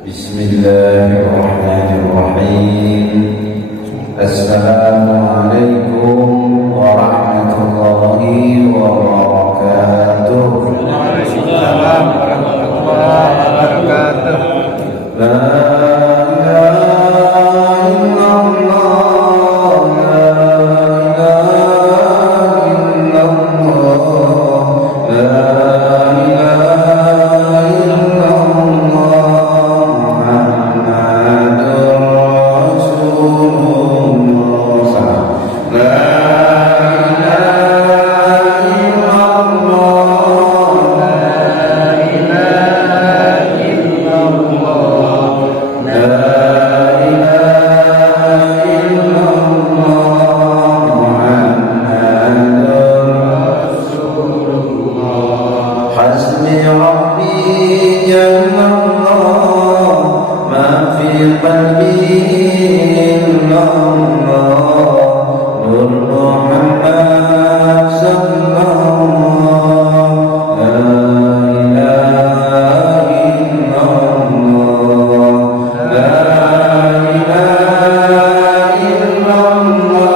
Bismillahirrahmanirrahim. Assalamualaikum warahmatullahi wabarakatuh. Waalaikumsalam warahmatullahi wabarakatuh. La ilaha illallah, la ilaha illallah, la ilaha illallah, Muhammadur Rasulullah. La ilaha illallah, la ilaha illallah, la ilaha illallah, Muhammadur Rasulullah. Hasbi Rabbi Jallallah, ma fi qalbi illallah, Nur Muhammad sallallahu, la ilaha illallah, la ilaha illallah,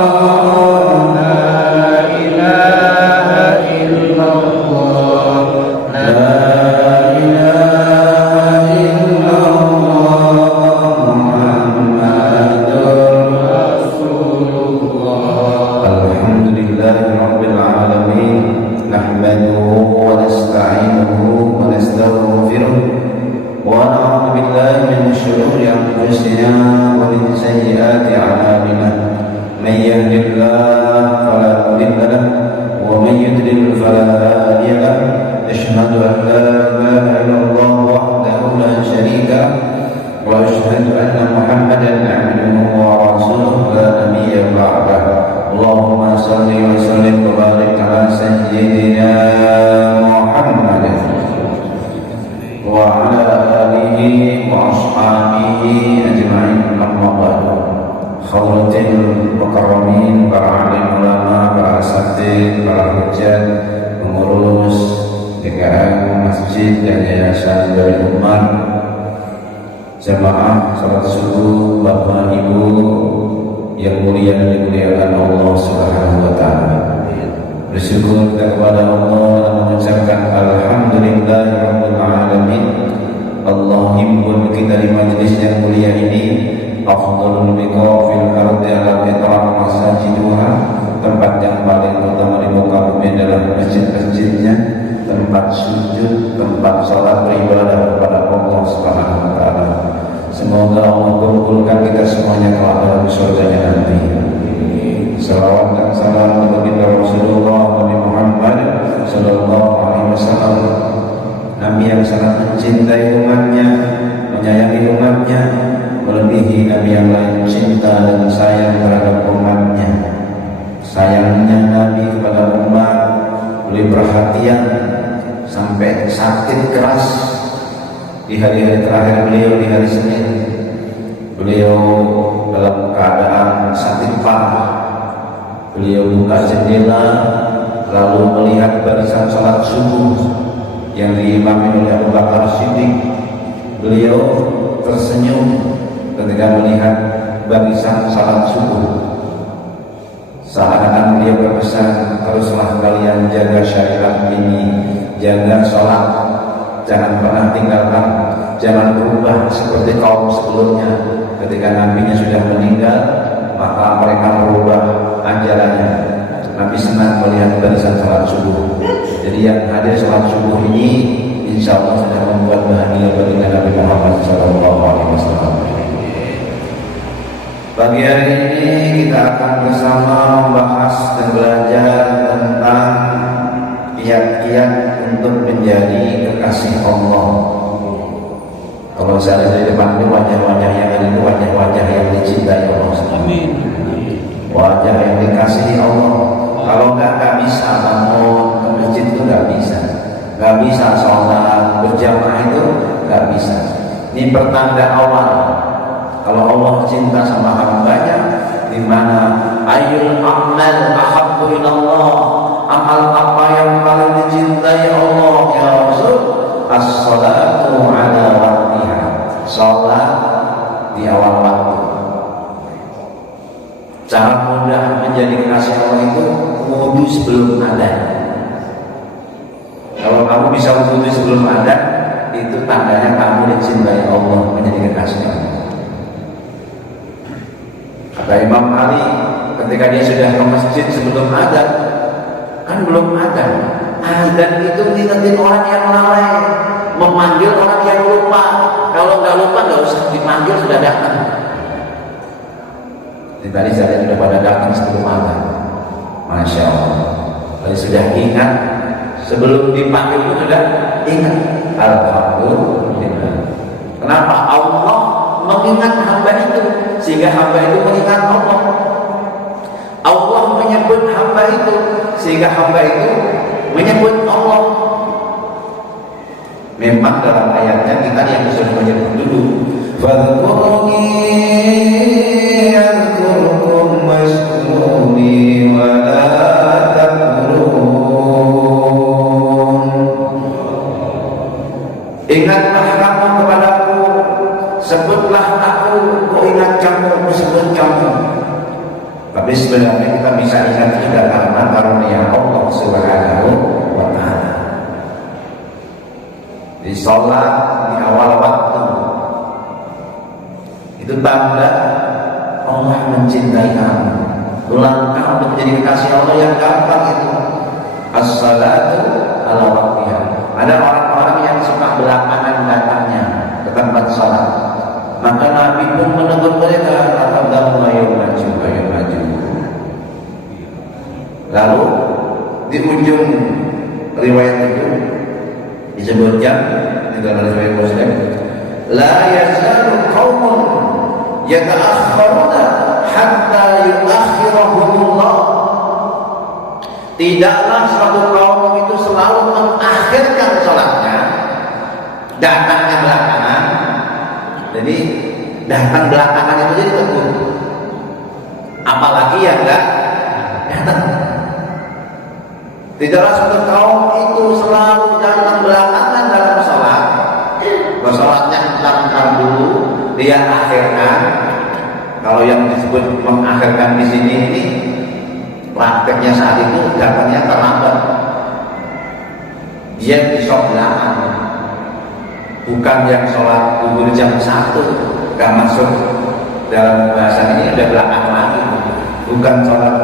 la ilaha illallah, la ilaha illallah, Muhammadur Rasulullah. Alhamdulillahi rabbil alamin, nahmaduhu wa nasta'inuhu wa nastaghfiruh wa na'udzu billahi min shururi anfusina wa min sayyiati a'malina. Man yahdihillahu fala mudilla lahu wa man yudlil fala hadiya lahu. Asyhadu an la ilaha illallah wahdahu la syarika lahu wa asyhadu anna Muhammadan 'abduhu wa rasuluhu la nabiyya ba'dahu. Allahumma shalli wa sallim wa barik ala sayyidina Muhammad wa ala alihi wa ashabihi ajma'in, amma ba'du. Khawatir mukarramin, para alim ulama, para asatidz, para hujjah, pengurus DKM masjid dan yayasan Darul Ummah, jamaah salat subuh, bapak ibu yang mulia dan dimuliakan Allah Subhanahu wa taala. Bersyukur kita kepada Allah dan mengucapkan alhamdulillahirabbil alamin. Allah himpun kita di majelis yang mulia ini. Afdhalul biqa fil ardi ala itram masajiduha, tempat yang paling utama di muka bumi adalah masjid-masjidnya, tempat sujud, tempat salat beribadah kepada Allah Subhanahu wa taala. Semoga Allah kumpulkan kita semuanya kelak dalam surganya nanti. Salawat dan salam kepada Rasulullah Nabi Muhammad sallallahu alaihi wasallam, Nabi yang sangat mencintai umatnya, menyayangi umatnya, melebihi Nabi yang lain cinta dan sayang terhadap umatnya. Sayangnya Nabi kepada umat, beliau perhatian sampai sakit keras di hari-hari terakhir beliau, di hari Senin. Beliau dalam keadaan sakit parah. Beliau buka jendela lalu melihat barisan salat subuh yang diimami oleh Abu Bakar Siddiq. Beliau tersenyum ketika melihat barisan salat subuh. Seakan beliau berpesan, teruslah kalian jaga syariat ini, jaga salat, jangan pernah tinggalkan, jangan berubah seperti kaum sebelumnya. Ketika nabinya sudah meninggal, maka mereka merubah ajarannya. Nabi senang melihat barisan salat subuh. Jadi yang hadir salat subuh ini insya Allah sudah membuat bahagia bagi Nabi Muhammad SAW. Pagi hari ini kita akan bersama membahas dan belajar tentang kiat-kiat untuk menjadi kekasih Allah. Kalau saya di depan itu wajah-wajah yang ada itu wajah-wajah yang dicintai Allah. Amin. Wajah yang dikasihi Allah. Kalau nggak bisa bangun ke masjid itu nggak bisa sholat berjamaah itu nggak bisa. Ini pertanda awal kalau Allah cinta sama hambanya, di mana ayyul amal ahabbu ilallah, amal apa yang paling dicintai Allah ya Rasul, as-salatu ala waqtiha, sholat di awal waktu. Cara mudah menjadi kekasih Allah itu wudu sebelum adzan. Kalau kamu bisa wudu sebelum adzan, itu tandanya kamu dicintai Allah, menjadi kekasih Allah. Kata Imam Ali, ketika dia sudah ke masjid sebelum adzan, kan belum adzan. Adzan itu ngingetin orang yang lalai, memanggil orang yang lupa. Kalau nggak lupa nggak usah dipanggil, sudah datang. Tadi saya sudah pada datang sebelum adzan. Masya Allah. Tadi sudah ingat, sebelum dipanggil pun sudah ingat. Alhamdulillah. Kenapa? Allah mengingat hamba itu, sehingga hamba itu mengingat Allah. Allah menyebut hamba itu, sehingga hamba itu menyebut Allah. Memang dalam ayatnya kita yang disuruh menyebut dulu. Fadhkuruni yadhkurkum washkuruni wa la takfurun. Ingatlah kamu kepadaku, sebutlah aku, kau ingat kamu, sebut kamu. Tapi sebenarnya kita bisa ingat juga karena karunia Allah Subhanahu wa ta'ala. Di sholat di awal waktu itu tanda Allah mencintai kamu. Langkah untuk menjadi kekasih Allah yang gampang itu as-salatu ala waqtiha. Ada orang-orang yang suka belakangan datangnya ke tempat sholat, maka Nabi pun menegur mereka, taqaddamu ayo maju. Lalu di ujung riwayat itu disebutkan di dalam riwayat Muslim, la yazalu qaumun yata'akhkharuna hatta yu'akhirahumullah. Tidaklah suatu kaum itu selalu mengakhirkan sholatnya, datangnya belakangan. Jadi datang belakangan itu jadi tegur. Apalagi yang enggak datang. Tidaklah suatu kaum itu selalu datang belakangan dalam sholat. Sholatnya entar dulu, dia akhirkan. Kalau yang disebut mengakhirkan di sini ini prakteknya saat itu datangnya terlambat. Dia di sholat belakang, bukan yang sholat zuhur jam 1, gak masuk dalam bahasa ini, udah belakang lagi. Bukan sholat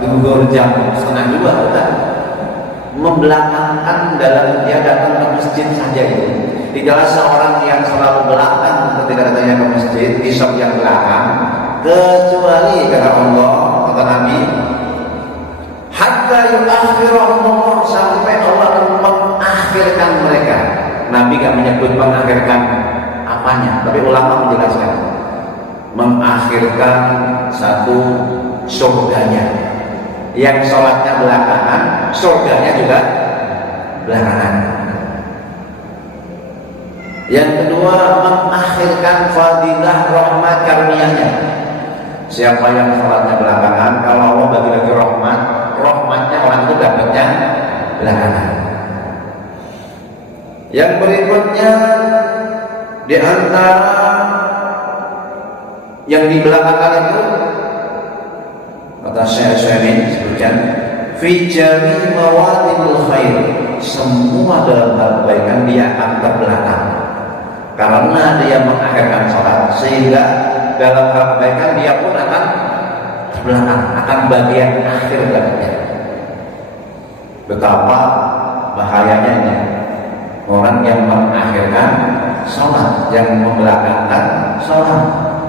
zuhur jam 1:30, bukan. Membelakangkan dalam dia datang ke masjid saja itu. Tidaklah seorang yang selalu belakang ketika datangnya ke masjid, isyak yang belakang, kecuali kata Allah, kata Nabi, hatta yu'akhirahumullah, sampai Allah mengakhirkan mereka. Nabi gak menyebut mengakhirkan apanya, tapi ulama menjelaskan mengakhirkan satu surganya. Yang sholatnya belakangan, surganya juga belakangan. Yang kedua, mengakhirkan fadilah rahmat karunia-Nya. Siapa yang sholatnya belakangan, kalau Allah bagi-bagi rahmat, rahmatnya orang itu dapatnya belakangan. Yang berikutnya, di antara yang di belakangan itu, kata Syekh disebutkan, fi jami mawadil khair, semua dalam hal kebaikan dia akan terbelakang karena dia mengakhirkan sholat, sehingga dalam hal kebaikan dia pun akan terbelakang, akan bagian akhir darinya. Betapa bahayanya ini orang yang mengakhirkan sholat, yang membelakangkan sholat,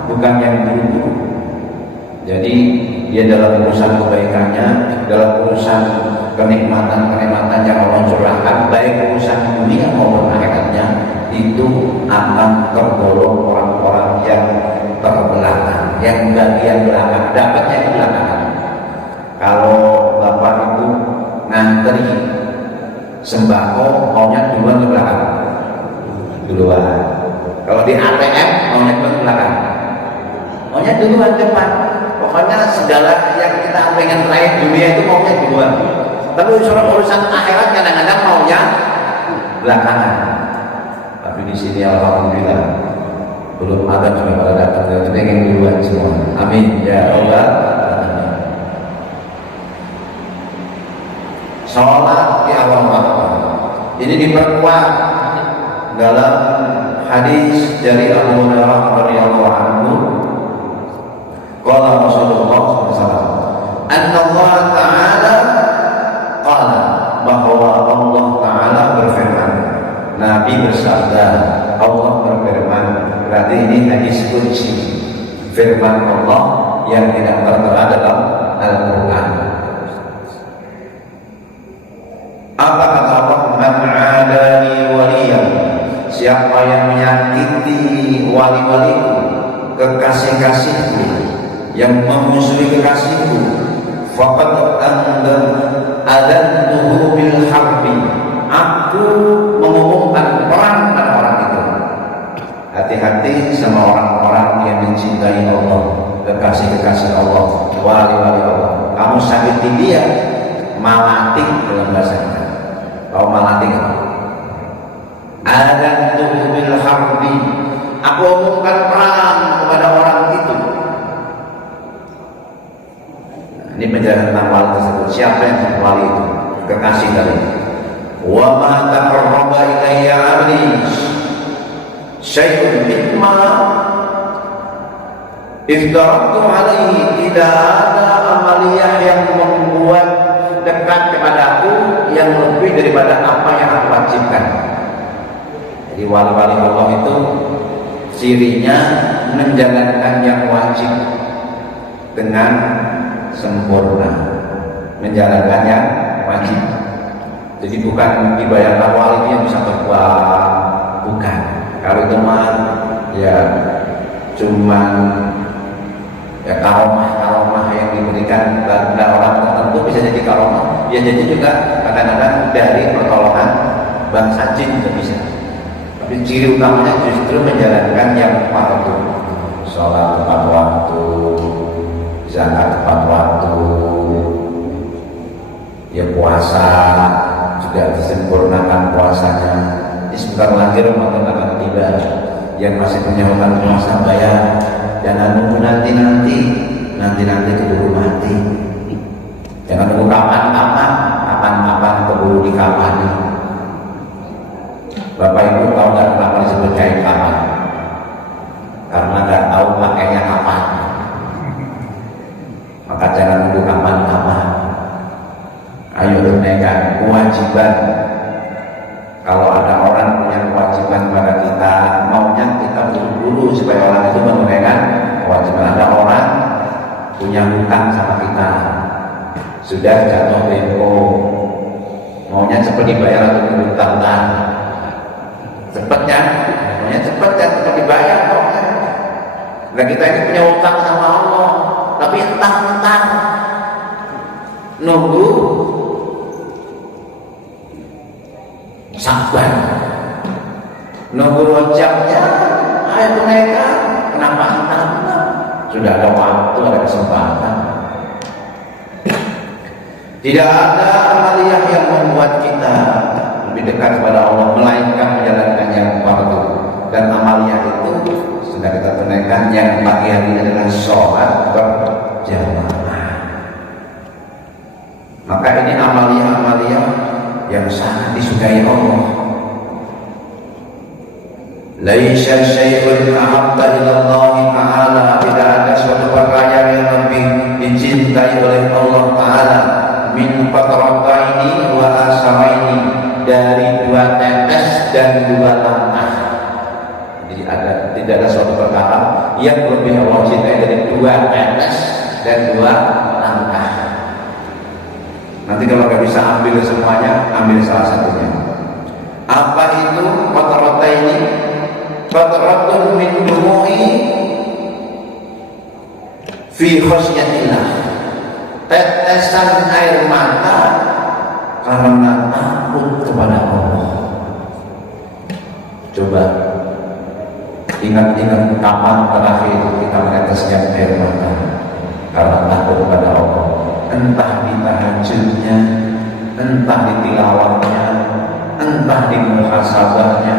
bukan yang dulu. Jadi dia dalam urusan kebaikannya, dalam urusan kenikmatan yang Allah curahkan, baik urusan dunia maupun akhiratnya, itu akan tergolong orang-orang yang terbelakang, yang bagian belakang, dapatnya di belakang. Kalau bapak itu ngantri sembako maunya duluan ke belakang, duluan. Kalau di ATM maunya ke belakang, maunya duluan depan. Pokoknya segala yang kita pengen raih dunia itu maunya duluan. Tapi urusan akhirat kadang-kadang maunya belakangan. Tapi di sini alhamdulillah belum ada juga pada datang dan pengen duluan semua. Amin ya Allah. Salat di awal waktu ini diperkuat dalam hadis dari Abu Hurairah radhiyallahu anhu. Qala Rasulullah SAW, Anna Allah Ta'ala qala, bahwa Allah Ta'ala berfirman, Nabi bersabda, Allah berfirman. Berarti ini hadis kunci, firman Allah yang tidak tertera dalam Al-Quran. Apa kata Allah? Man 'adani waliyan, siapa yang menyakiti wali-waliku, kekasih-kasihku, yang memusuhi kekasihku, faqad adantuhu bil harbi, aku mengumumkan perang pada orang itu. Hati-hati sama orang-orang yang mencintai Allah, kekasih-kekasih Allah, wali-wali Allah. Kamu sakiti dia, malati dalam bahasa kita. Kau malati kamu. Adantuhu bil harbi, aku umumkan perang kepada orang itu. Ini penjelasan tentang wali tersebut. Siapa yang wali itu? Kekasih tadi. Wa ma taqarraba ilayya 'abdi syai'un mimma iftaratu 'alaihi. Tidak ada amaliyah yang membuat dekat kepadaku yang lebih daripada apa yang aku wajibkan. Jadi wali-wali Allah itu cirinya menjalankan yang wajib dengan sempurna, menjalankan yang wajib. Jadi bukan dibayar wali yang bisa berbuat, bukan. Kalau itu mah ya cuman ya karomah yang diberikan pada orang tertentu, bisa jadi karomah, ya jadi juga kadang-kadang dari pertolongan bangsa jin juga bisa. Tapi ciri utamanya justru menjalankan yang fardu, sholat tepat waktu, zakat tepat waktu, ya puasa juga disempurnakan puasanya. Ini sebentar lagi Ramadan akan tiba. Yang masih punya hutang puasa bayar, jangan nunggu nanti keburu mati. Jangan nunggu kapan keburu dikapani. Bapak Ibu tahu nggak kenapa disebut kain kapan? Karena nggak tahu pakainya kapan. Maka jangan nunggu kapan. Ayo tunaikan kewajiban. Kalau ada orang punya kewajiban pada kita, maunya kita buru-buru supaya orang itu menunaikan kewajiban. Ada orang punya hutang sama kita, sudah jatuh tempo, maunya cepat dibayar atau menunggu tanggal. Cepatnya, maunya cepat dibayar maunya. Nah kita ini punya hutang sama Allah, tapi entah nunggu, sabar, nunggu rojabnya, ayo tunaikan. Kenapa entah? Sudah ada waktu, ada kesempatan. Tidak ada amaliyah yang membuat kita lebih dekat kepada Allah melainkan menjalankan yang fardu. Dan amaliyah itu sudah kita tunaikan. Yang pagi hari adalah sholat berjamaah. Maka ini amaliyah yang sangat disukai Allah. Laisa syai'un ahabba ila Allah Ta'ala, tidak ada suatu perkara yang lebih dicintai oleh Allah Ta'ala min fatrataini wa asamaini, dari dua tetes dan dua langkah. Jadi tidak ada suatu perkara yang lebih Allah cintai dari dua tetes dan dua langkah. Nanti kalau nggak bisa ambil semuanya, ambil salah satunya. Apa itu fatrata ini? qatratun min dumu'i fi khasyatillah, tetesan air mata karena takut kepada Allah. Coba ingat-ingat kapan terakhir kita meneteskan air mata karena takut kepada Allah, entah di tahajudnya, entah di tilawahnya, entah di muhasabahnya,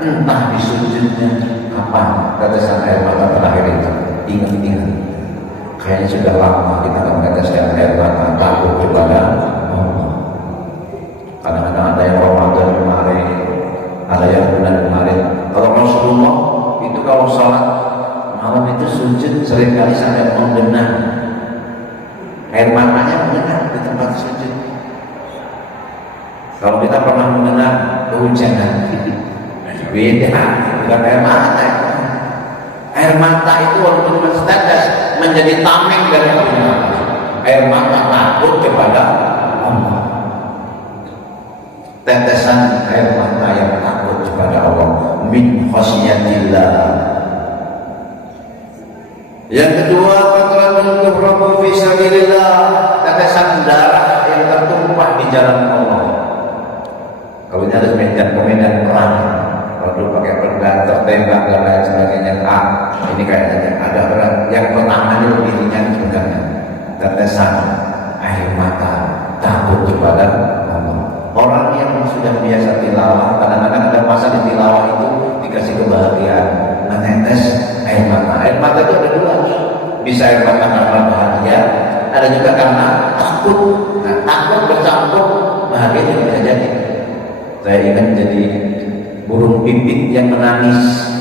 entah di sujudnya. Kapan tetesan air mata terakhir itu? Ingat-ingat. Kayaknya sudah lama kita meneteskan air mata takut kepada Allah. Kadang-kadang ada yang Ramadan kemarin, ada yang bulan kemarin. Kalau Rasulullah itu kalau sholat malam itu sujud seringkali sampai menggenang, air matanya menggenang di tempat sujud. Kalau kita pernah mengenang kehujanan, beda, bukan air mata. Air mata itu walaupun menstetes menjadi tameng dari Allah. Air mata takut kepada Allah. Tetesan air mata yang takut kepada Allah, min khasyatillah. Yang kedua, qatratun tufraku fi sabilillah, tetesan darah yang tertumpah di jalan Allah. Kalau ini harus medan perang, kalau dulu pakai pedang, tertembak dan lain sebagainya. Ini kayaknya ada berat. Yang pertama ini lebih ringan sebenarnya. Tetesan air mata takut kepada Allah. Orang yang sudah biasa tilawah, kadang-kadang ada masa di tilawah itu dikasih kebahagiaan, menetes air mata. Air mata itu ada dua, bisa air mata karena bahagia, ada juga karena takut. Nah, takut bercampur bahagia itu bisa jadi. Saya ingat jadi burung pipit yang menangis.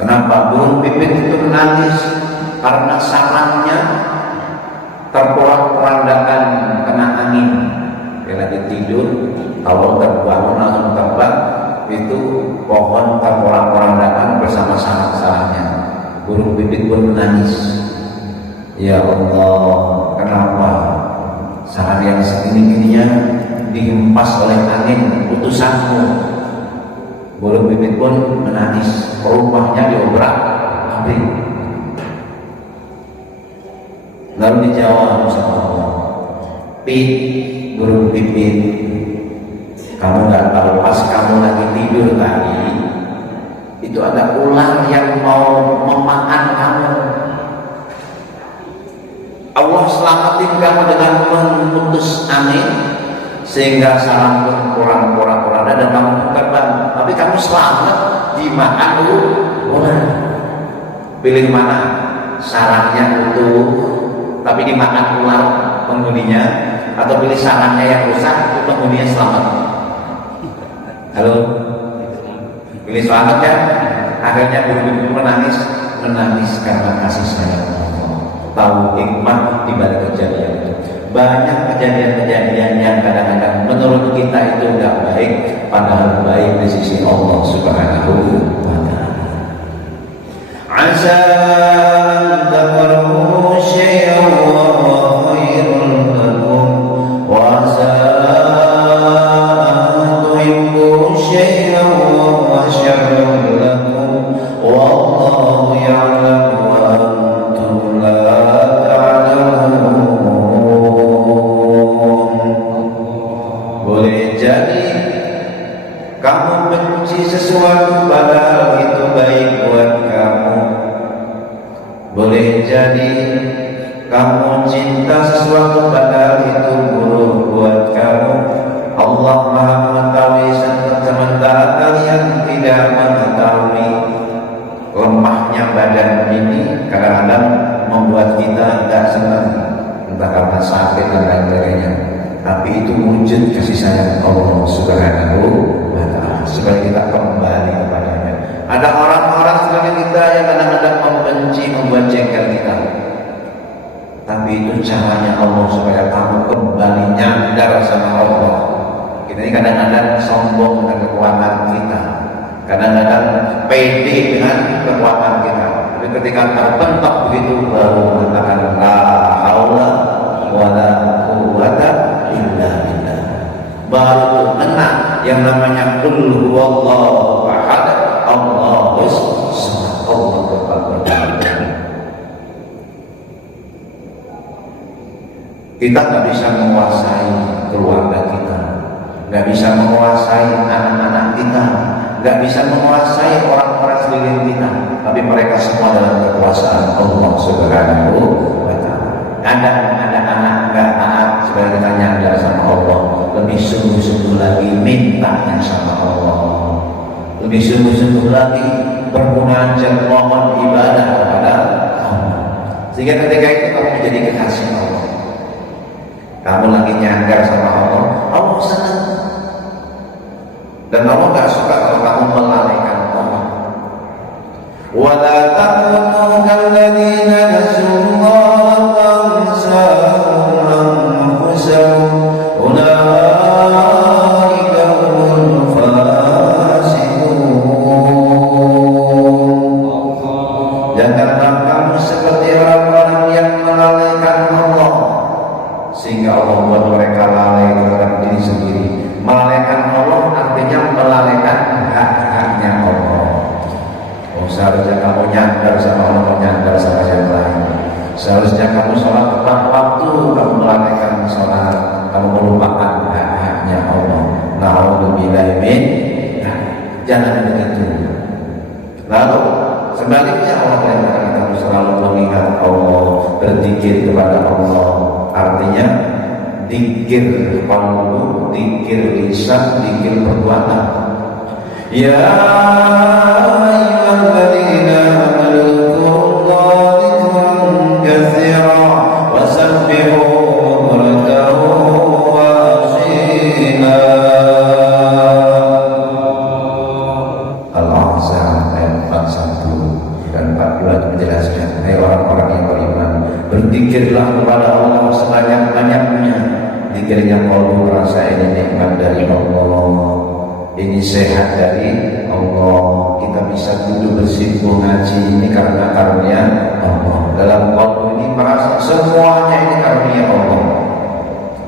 Kenapa burung pipit itu menangis? Karena sarangnya terporak-porandakan kena angin. Dia lagi tidur, kalau terbangun langsung terbang, itu pohon terporak-porandakan bersama sarang-sarangnya. Burung pipit pun menangis. Ya Allah, kenapa sarang yang segini-gininya dihempas oleh angin utusanmu? Burung pipit pun menangis, rumahnya diobrak-abrik. Lalu dijawab sama Allah, Pit, burung pipit, kamu nggak tahu pas kamu lagi tidur tadi itu ada ular yang mau memakan kamu. Allah selamatin kamu dengan memutus angin sehingga sarang pun kurang dan kamu terbang, tapi kamu selamat dimakan ular. Pilih mana? Sarangnya utuh tapi dimakan ular penghuninya, atau pilih sarangnya yang rusak penghuninya selamat? Halo, pilih selamat ya. Akhirnya burung menangis karena kasih sayang Allah. Tahu hikmah di balik kejadian itu. Banyak kejadian-kejadian yang kadang-kadang menurut kita itu tidak baik, padahal baik di sisi Allah Subhanahu wa ta'ala. Asa takrahu syai'an wa huwa khairun lakum, wa asa tuhibbu syai'an wa huwa syarrun lakum, wallahu ya'lamu wa antum la ta'lamun. Boleh jadi kamu benci sesuatu padahal itu baik buat kamu. Boleh jadi kamu cinta sesuatu padahal itu buruk buat kamu. Allah Maha mengetahui sementara kalian tidak mengetahui. Lemahnya badan ini kadang-kadang membuat kita tidak senang, entah karena sakit dan lain sebagainya. Tapi itu wujud kasih sayang Allah Subhanahu wa ta'ala supaya kita kembali kepadanya. Ada orang-orang sekalian kita yang kadang-kadang membenci, membuat jengkel kita. Tapi itu caranya Allah supaya kamu kembali nyadar sama Allah. Kita ini kadang-kadang sombong dengan kekuatan kita, kadang-kadang pede dengan kekuatan kita. Tapi ketika terbentak begitu baru mengatakan la haula wala quwwata illa billah. Baru menang yang namanya qul huwallahu ahad, Kita nggak bisa menguasai keluarga kita, nggak bisa menguasai anak-anak kita, nggak bisa menguasai orang-orang sekeliling kita, tapi mereka semua dalam kekuasaan Allah Subhanahu wa Ta'ala. Ada anak nggak taat supaya kita nyadar sama Allah, lebih sungguh-sungguh lagi mintanya sama Allah, lebih sungguh-sungguh lagi bermunajat mohon ibadah kepada Allah, sehingga ketika itu kamu menjadi kekasih Allah. Kamu lagi nyadar sama Allah, Allah senang. Dan Allah gak suka kalau kamu melalaikan Allah. وَلَا تَكُونُوا كَالَّذِينَ نَسُوا اللَّهَ فَأَنسَاهُمْ أَنفُسَهُمْ أُولَٰئِكَ هُمُ الْفَاسِقُونَ. Janganlah kamu seperti orang-orang yang melalaikan Allah, sehingga Allah buat mereka lalai terhadap diri sendiri. Melalaikan Allah artinya melalaikan hak-haknya Allah. Oh, seharusnya kamu nyadar sama Allah, nyadar sama yang lain. Seharusnya kamu sholat tepat waktu, kamu melalaikan sholat, kamu melupakan hak-haknya Allah. Na'udzubillahi min, jangan begitu. Lalu sebaliknya Allah perintahkan kamu selalu mengingat Allah, berzikir kepada Allah. Artinya zikir qalbu, zikir lisan, zikir perbuatan. Ya ayyuhalladzina amanu dzkurullaha dzikran katsiran wasabbihuhu bukratan wa asila. Al-Ahzab ayat 41 dan 42 menjelaskan, hai orang-orang yang beriman, berzikirlah kepada Allah sebanyak-banyaknya. Zikirnya qalbu merasa ini nikmat dari Allah, ini sehat dari Allah, kita bisa duduk bersimpuh ngaji, ini karena karunia Allah. Dalam qalbu ini merasa semuanya ini karunia Allah.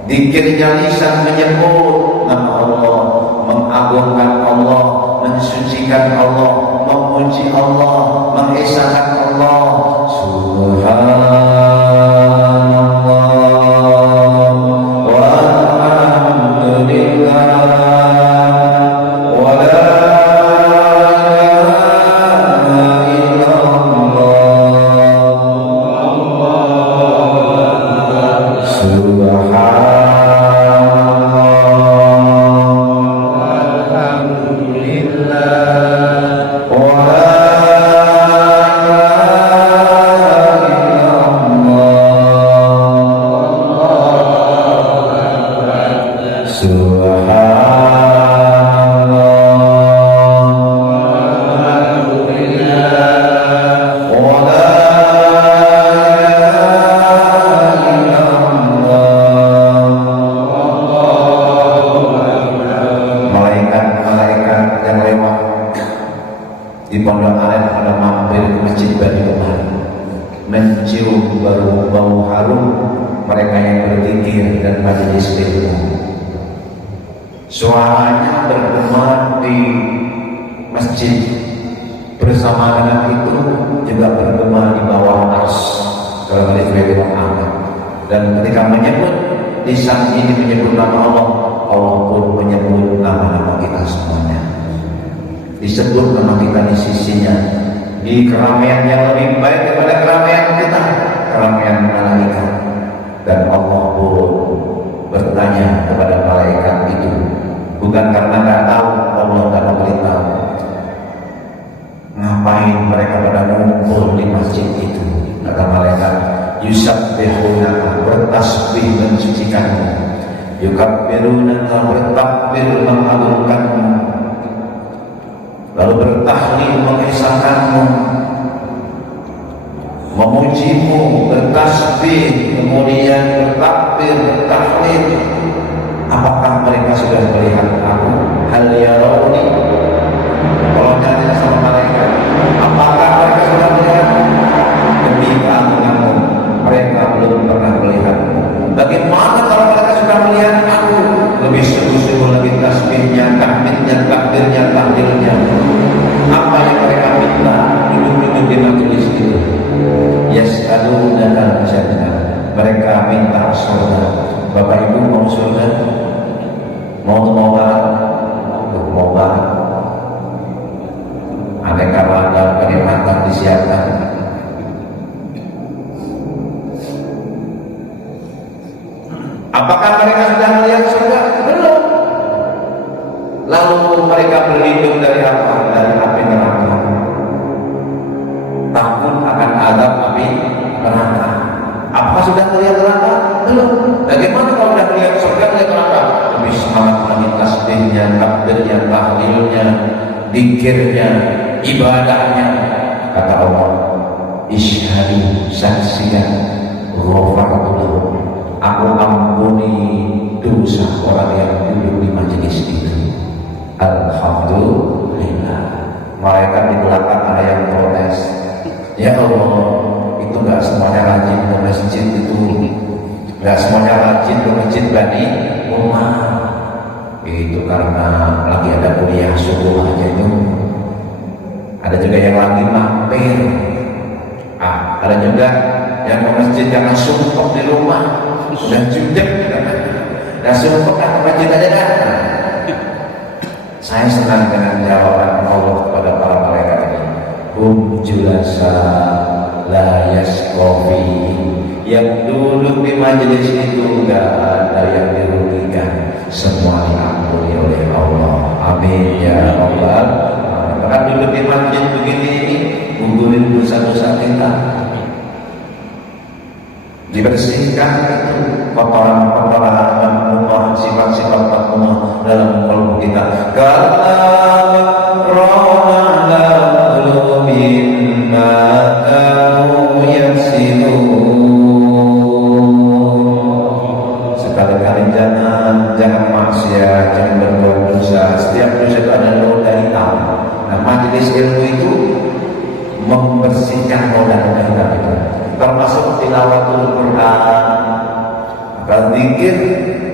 Zikirnya lisan menyebut nama Allah, mengagungkan Allah, mensucikan Allah, memuji Allah, mengesahkan Allah. Subhanallah walhamdulillah wa la ilaha illallah. Malaikat yang lewat di Pondok Aren pada mampir ke Masjid Bani Umar, mencium bau harum mereka yang berzikir dan majelis ilmu. Suaranya bergema di masjid, bersama dengan itu juga bergema di bawah ars dalam hadis riwayat Ahmad. Dan ketika menyebut, lisan ini menyebut nama Allah, Allah pun menyebut nama-nama kita semuanya. Disebut nama kita di sisinya, di keramaian yang lebih baik daripada keramaian kita, keramaian malaikat. Dan Allah pun bertanya kepada malaikat itu, bukan karena nggak tahu, Allah nggak memberitahu. Ngapain mereka pada ngumpul di masjid itu? Kata malaikat, yusabbihuna, bertasbih mensucikanmu, yukabbiruna, bertakbir mengagungkanmu, lalu bertahlil mengesahkanmu, memujimu, bertasbih, kemudian bertakbir, bertahlil. Apakah mereka sudah melihat aku? Hal yarawni, kalau tanya sama malaikat, apakah mereka sudah melihat? Demi keagunganmu, mereka belum pernah melihatmu. Bagaimana kalau mereka sudah melihat aku? Lebih sungguh-sungguh lagi tasbihnya, tahmidnya, takbirnya, tahlilnya. Apa yang mereka minta? Duduk-duduk di majelis itu. Yas'aluna al-jannah, mereka minta surga. tasbihnya, takbirnya, tahlilnya, zikirnya, ibadahnya. Kata Allah, isyhadu, saksikan, ghafartu lahum, aku ampuni dosa orang yang duduk di majelis itu. Alhamdulillah. Mereka di belakang ada yang protes, ya Allah, itu nggak semuanya rajin ke masjid itu, nggak semuanya rajin ke masjid Bani Umar. Itu karena lagi ada kuliah subuh aja itu. Ada juga yang lagi mampir. Ada juga yang ke masjid karena sumpah di rumah, sudah judek, dan sumpah ke masjid aja kan. Saya senang dengan jawaban Allah kepada para malaikat ini. Julasa la yasqafi, yang duduk di majelis itu enggak ada yang dirugikan, semua diampuni oleh Allah. Amin ya Allah. Karena duduk di masjid begini ini gugurin dosa-dosa kita, dibersihkan itu kotoran-kotoran membunuh, sifat-sifat membunuh dalam kalbu kita. Sekali-kali jangan maksiat, jangan berbuat dosa. Setiap dosa itu ada noda hitam. Nah, majelis ilmu itu membersihkan noda-noda hitam itu, termasuk tilawatul Quran. Kalau zikir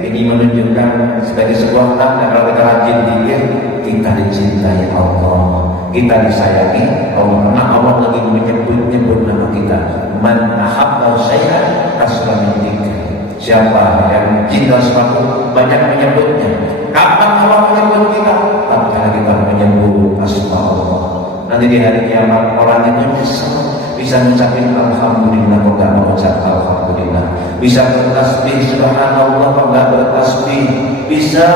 ini menunjukkan sebagai sebuah tanda kalau kita rajin zikir, kita dicintai Allah, kita disayangi Allah, karena Allah lagi menyebut nama kita. Man ahabba syai'an kasra min dzikri. Siapa yang cinta sesuatu banyak menyebutnya. Kapan Allah menyebut kita? Tatkala kita menyebut asma Allah. Nanti di hari kiamat orang itu nyesel, bisa mengucapkan alhamdulillah kok enggak mengucap alhamdulillah, bisa bertasbih subhanallah kok enggak bertasbih, bisa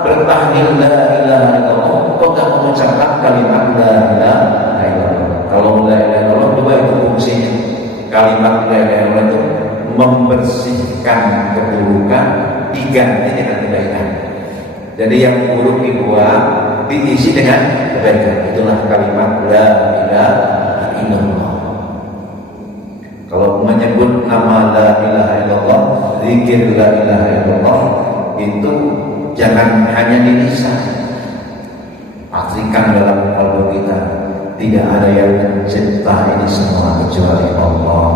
bertahlil la ilaha illallah kok enggak mengucapkan kalimat la ilaha illallah. Kalau la ilaha illallah dua itu fungsinya. Kalimat la ilaha illallah itu membersihkan keburukan, diganti dengan kebaikan. Jadi yang buruk dibuang, diisi dengan kebaikan. Itulah kalimat la ilaha illallah. Kalau menyebut nama la ilaha illallah, zikir la ilaha illallah, itu jangan hanya di lisan, pastikan dalam kalbu kita. Tidak ada yang mencipta ini semua kecuali Allah.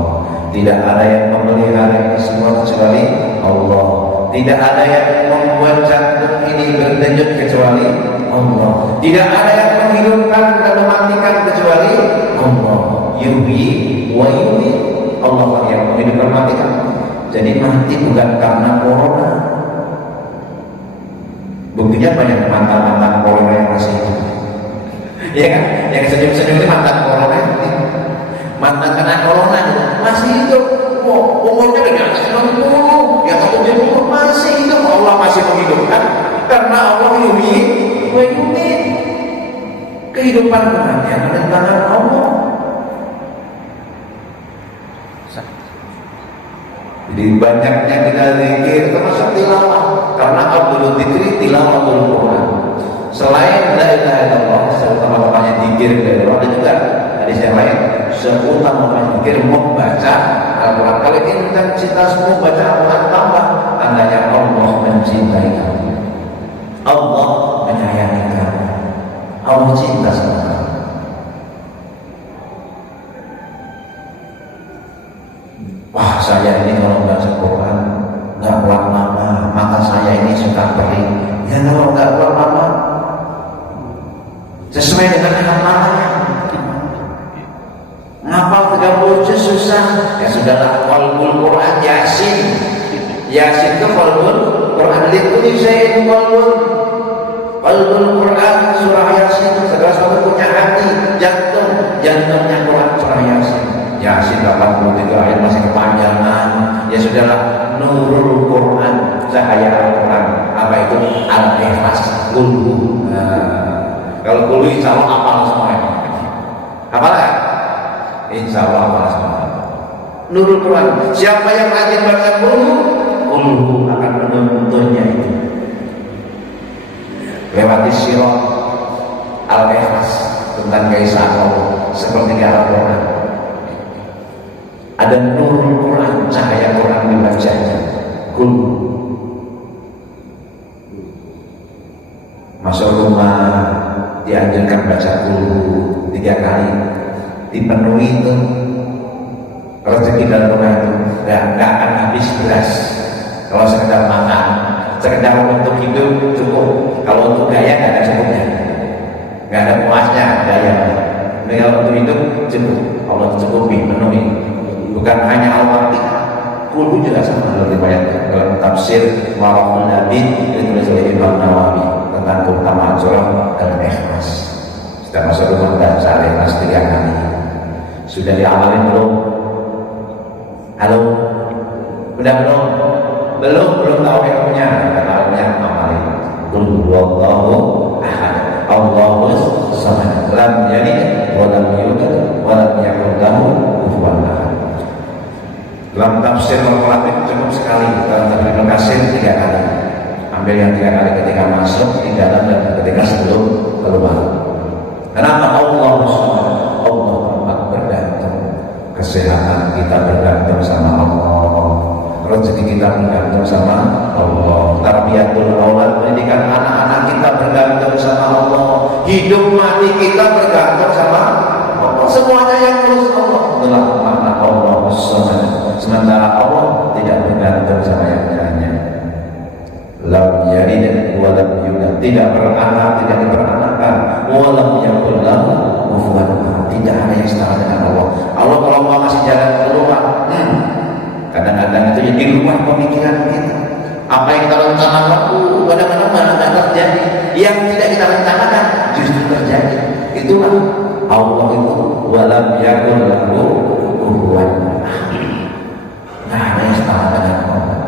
Tidak ada yang memelihara ini semua kecuali Allah. Tidak ada yang membuat jantung ini berdenyut kecuali Allah. Tidak ada yang menghidupkan dan mematikan kecuali Allah. Yuhyi wa yumiit. Allah yang menghidupkan, matikan. Jadi mati bukan karena corona. Buktinya banyak mantan-mantan corona yang masih hidup. Ya kan? Yang senyum-senyum itu mantan corona. Mantan kena corona masih hidup. Wow, umurnya udah di atas 60, di atas 70 masih hidup. Allah masih menghidupkan karena Allah yuhyi wa yumiit. Kehidupan kematian ada di tangan Allah. Jadi banyaknya kita zikir termasuk tilawah, karena Abdul Dzikri tilawatul Quran. Selain la ilaha illallah, seutama-utamanya zikir dari Allah, ada juga hadis yang lain, seutama-utamanya zikir membaca Al-Quran. Kalau intensitasmu baca Al-Quran tambah, tandanya Allah mencintai kamu, Allah menyayangi kamu, Allah cinta sama kamu. Wah, saya ini kalau nggak Al-Quran, nggak kuat lama, mata saya ini suka perih. Ya kalau nggak kuat lama, sesuai dengan halamannya. Ngapal 30 juz susah. Ya sudahlah, qalbul Quran Yasin. Yasin itu qalbul Quran. Likulli syai'in qalbun. Qalbul Quran surah Yasin. Segala sesuatu punya hati, jantung. Jantungnya Quran surah Yasin. Yasin 83 ayat masih kepanjangan. Ya sudahlah, nurul Quran, cahaya Al-Quran. Apa itu? Al-Ikhlas, kulhu. Kalau kulhu insya Allah hafal semuanya. Hafal ya? Insya Allah hafal semuanya. Nurul Quran. Siapa yang rajin baca kulhu, kulhu akan menuntunnya itu. hadis sirat al-ikhlas tentang keesaan Allah seperti Al-Quran. Ada nurul Quran, cahaya Quran dibacanya. Kul masuk rumah dianjurkan baca kul 3 kali, dipenuhi itu rezeki dalam rumah itu nggak akan habis beras. Kalau sekedar makan, sekedar untuk hidup cukup. Kalau untuk gaya nggak ada cukupnya, nggak ada puasnya gaya. Tapi kalau untuk hidup cukup, Allah cukupi, penuhi. Bukan hanya al-waqti, kul juga sama dalam riwayat dalam tafsir Marahul Nabi ditulis oleh Imam Nawawi tentang keutamaan surah Al-Ikhlas. Sudah masuk rumah baca Al-Ikhlas 3 kali. Sudah diamalin belum? Halo? Udah belum? Belum tahu ilmunya. Tahunya amalin. Qul huwallahu ahad, Allahus samad, lam yalid wa lam yulad wa lam yakul lahu kufuwan ahad. Dalam tafsir Al-Quran cukup sekali, dalam tafsir Ibnu Katsir 3 kali. Ambil yang 3 kali ketika masuk di dalam dan ketika sebelum keluar. Kenapa Allah tempat bergantung? Kesehatan kita bergantung sama Allah, rezeki kita bergantung sama Allah, tarbiyatul aulad, pendidikan anak-anak kita bergantung sama Allah, hidup mati kita bergantung sama Allah. Semuanya yang ngurus Allah. Itulah makna Allah Subhanahu. Sementara Allah tidak bergantung sama yang lainnya. Lam yalid wa lam yulad, tidak beranak, tidak diperanakan. Wa lam yakul lahu kufuwan ahad, tidak ada yang setara dengan Allah. Allah kalau mau kasih jalan keluar, kadang-kadang itu jadi luar pemikiran kita. Apa yang kita rencanakan, kadang-kadang malah tidak terjadi. Yang tidak kita rencanakan justru terjadi. Itulah Allah itu wa lam yakul lahu kufuwan ahad. Nah, ada yang setara dengan Allah.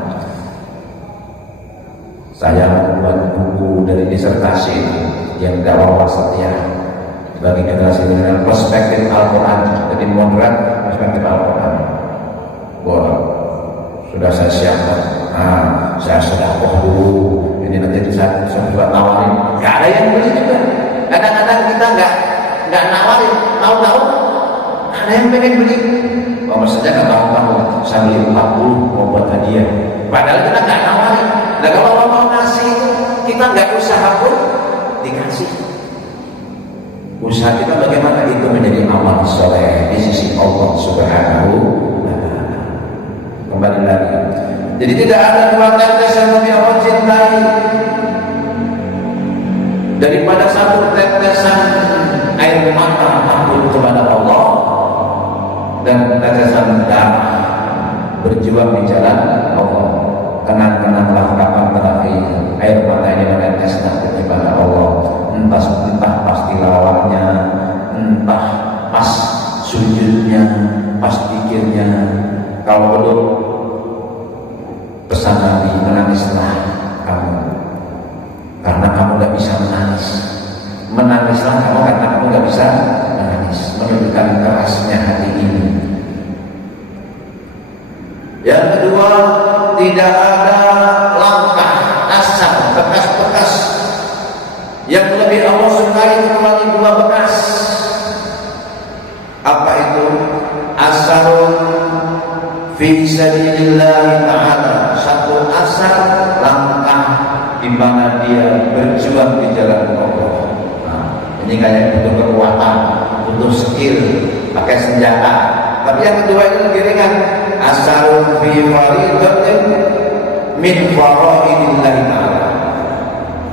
Saya membuat buku dari disertasi yang dakwah wasatiyah bagi generasi dengan perspektif Al-Quran, jadi moderat perspektif Al-Quran. Wah, sudah saya siapkan. Saya sudah dulu. Ini nanti saya coba tawarin. Gak ada yang beli juga. Kadang-kadang kita nggak nawarin. Tahu-tahu ada yang pengen beli. Maksudnya nggak tahu-tahu saya beli 40 mau buat hadiah. Padahal kita nggak nawarin. Nah kalau Allah mau ngasih itu kita nggak usaha pun dikasih. Usaha kita bagaimana itu menjadi amal soleh di sisi Allah Subhanahu wa Ta'ala. Kembali lagi. Jadi tidak ada 2 tetes yang lebih Allah cintai daripada 1 tetesan air mata takut kepada Allah dan tetesan darah berjuang di jalan Allah. Kenang-kenanglah kapan terakhir air mata ini menetes takut kepada Allah. Entah pas tilawahnya, entah pas sujudnya, pas pikirnya. Kalau belum pesan Nabi, menangislah kamu karena kamu gak bisa menangis. Menangislah kamu karena kamu gak bisa menangis, menunjukkan kerasnya hati ini. Yang kedua, tidak ada langkah asar, bekas-bekas yang lebih Allah sukai kecuali 2 bekas. Apa itu? Asarun fi sabilillah ta'ala, 1 asar langkah di mana dia berjuang di jalan Allah. Ini kayak butuh kekuatan, butuh skill, pakai senjata. Tapi yang kedua itu lebih ringan. Asarun fi faridatin min faraidillah ta'ala,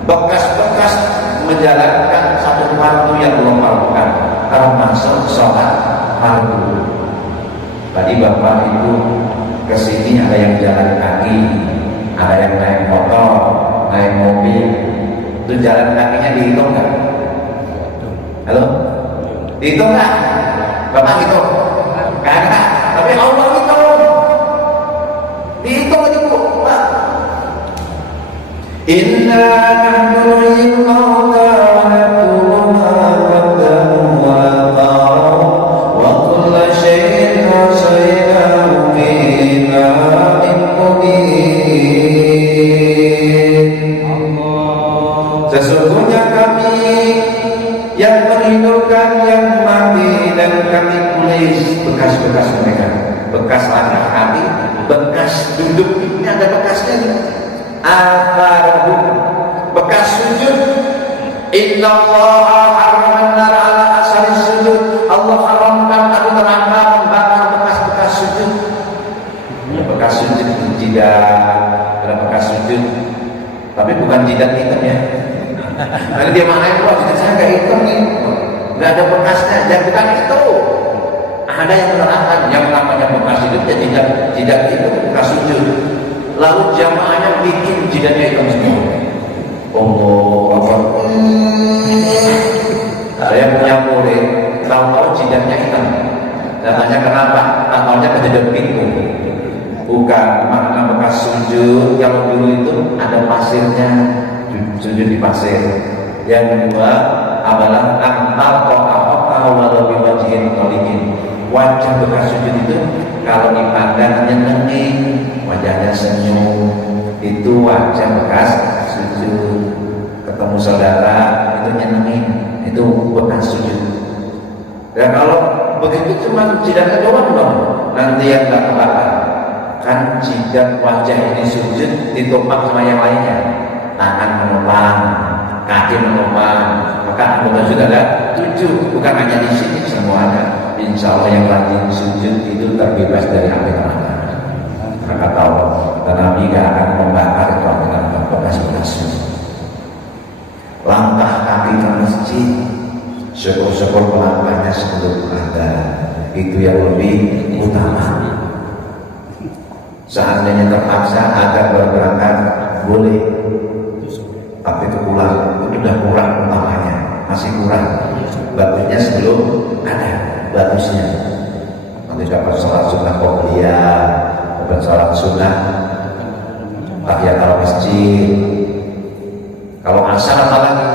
bekas-bekas menjalankan 1 fardu yang belum melakukan, termasuk sholat fardu. Tadi Bapak Ibu kesini ada yang jalan kaki, ada yang naik motor, naik mobil. Itu jalan kakinya dihitung nggak? Halo? Dihitung nggak? Bapak hitung? Nggak ada. Tapi Allah hitung. Dihitung aja Bu. Pak. Inna nahnu nuhyil mauta wa naktubu ma qaddamu wa atharu wa kulla shay'in ahsaynahu fi imamin mubin. sesungguhnya kami yang menghidupkan yang mati dan kami tulis bekas-bekas mereka, bekas langkah kami, bekas duduk ini ada bekasnya, atharahum, bekas sujud. Innallaha harraman nar ala asari sujud. Allah haramkan api neraka membakar bekas-bekas sujud. Bekas sujud itu ada bekas sujud, tapi bukan jidat hitam ya. Karena dia maknanya wah jidat saya nggak hitam nih, nggak ada bekasnya. Jangan bukan itu. Ada yang menerangkan yang namanya bekas sujud ya jidat itu bekas sujud. Lalu jamaahnya bikin jidatnya hitam semua. Allah Akbar. Saya punya murid, tahu jidatnya hitam. Dan tanya kenapa? Tahunya kejedot pintu. Bukan makna bekas sujud. Kalau dulu itu ada pasirnya, sujud di pasir. Yang kedua adalah antal to'ahoka walau biwajihin tolikin. Wajah bekas sujud itu kalau dipandang nyenengin, wajahnya senyum, itu wajah bekas sujud. Ketemu saudara itu nyenengin, itu bekas sujud. Dan kalau begitu cuma jidatnya doang dong, nanti yang nggak kebakar. Kan jidat wajah ini sujud ditumpang sama yang lainnya, tangan menopang, kaki menopang, maka anggota sujud ada 7, bukan hanya di sini semuanya. Insya Allah yang rajin sujud itu terbebas dari api neraka. Kata Allah, dan Nabi gak akan membakar itu api neraka bekas-bekas sujud. Langkah kaki ke masjid, syukur-syukur melangkahnya sebelum ada, itu yang lebih utama. Seandainya terpaksa agar berberangkat boleh, tapi itu pulang itu sudah kurang utamanya, masih kurang. Bagusnya sebelum ada, bagusnya nanti dapat sholat sunnah qobliyah, dapat sholat sunnah tahiyatul masjid. Kalau asar apalagi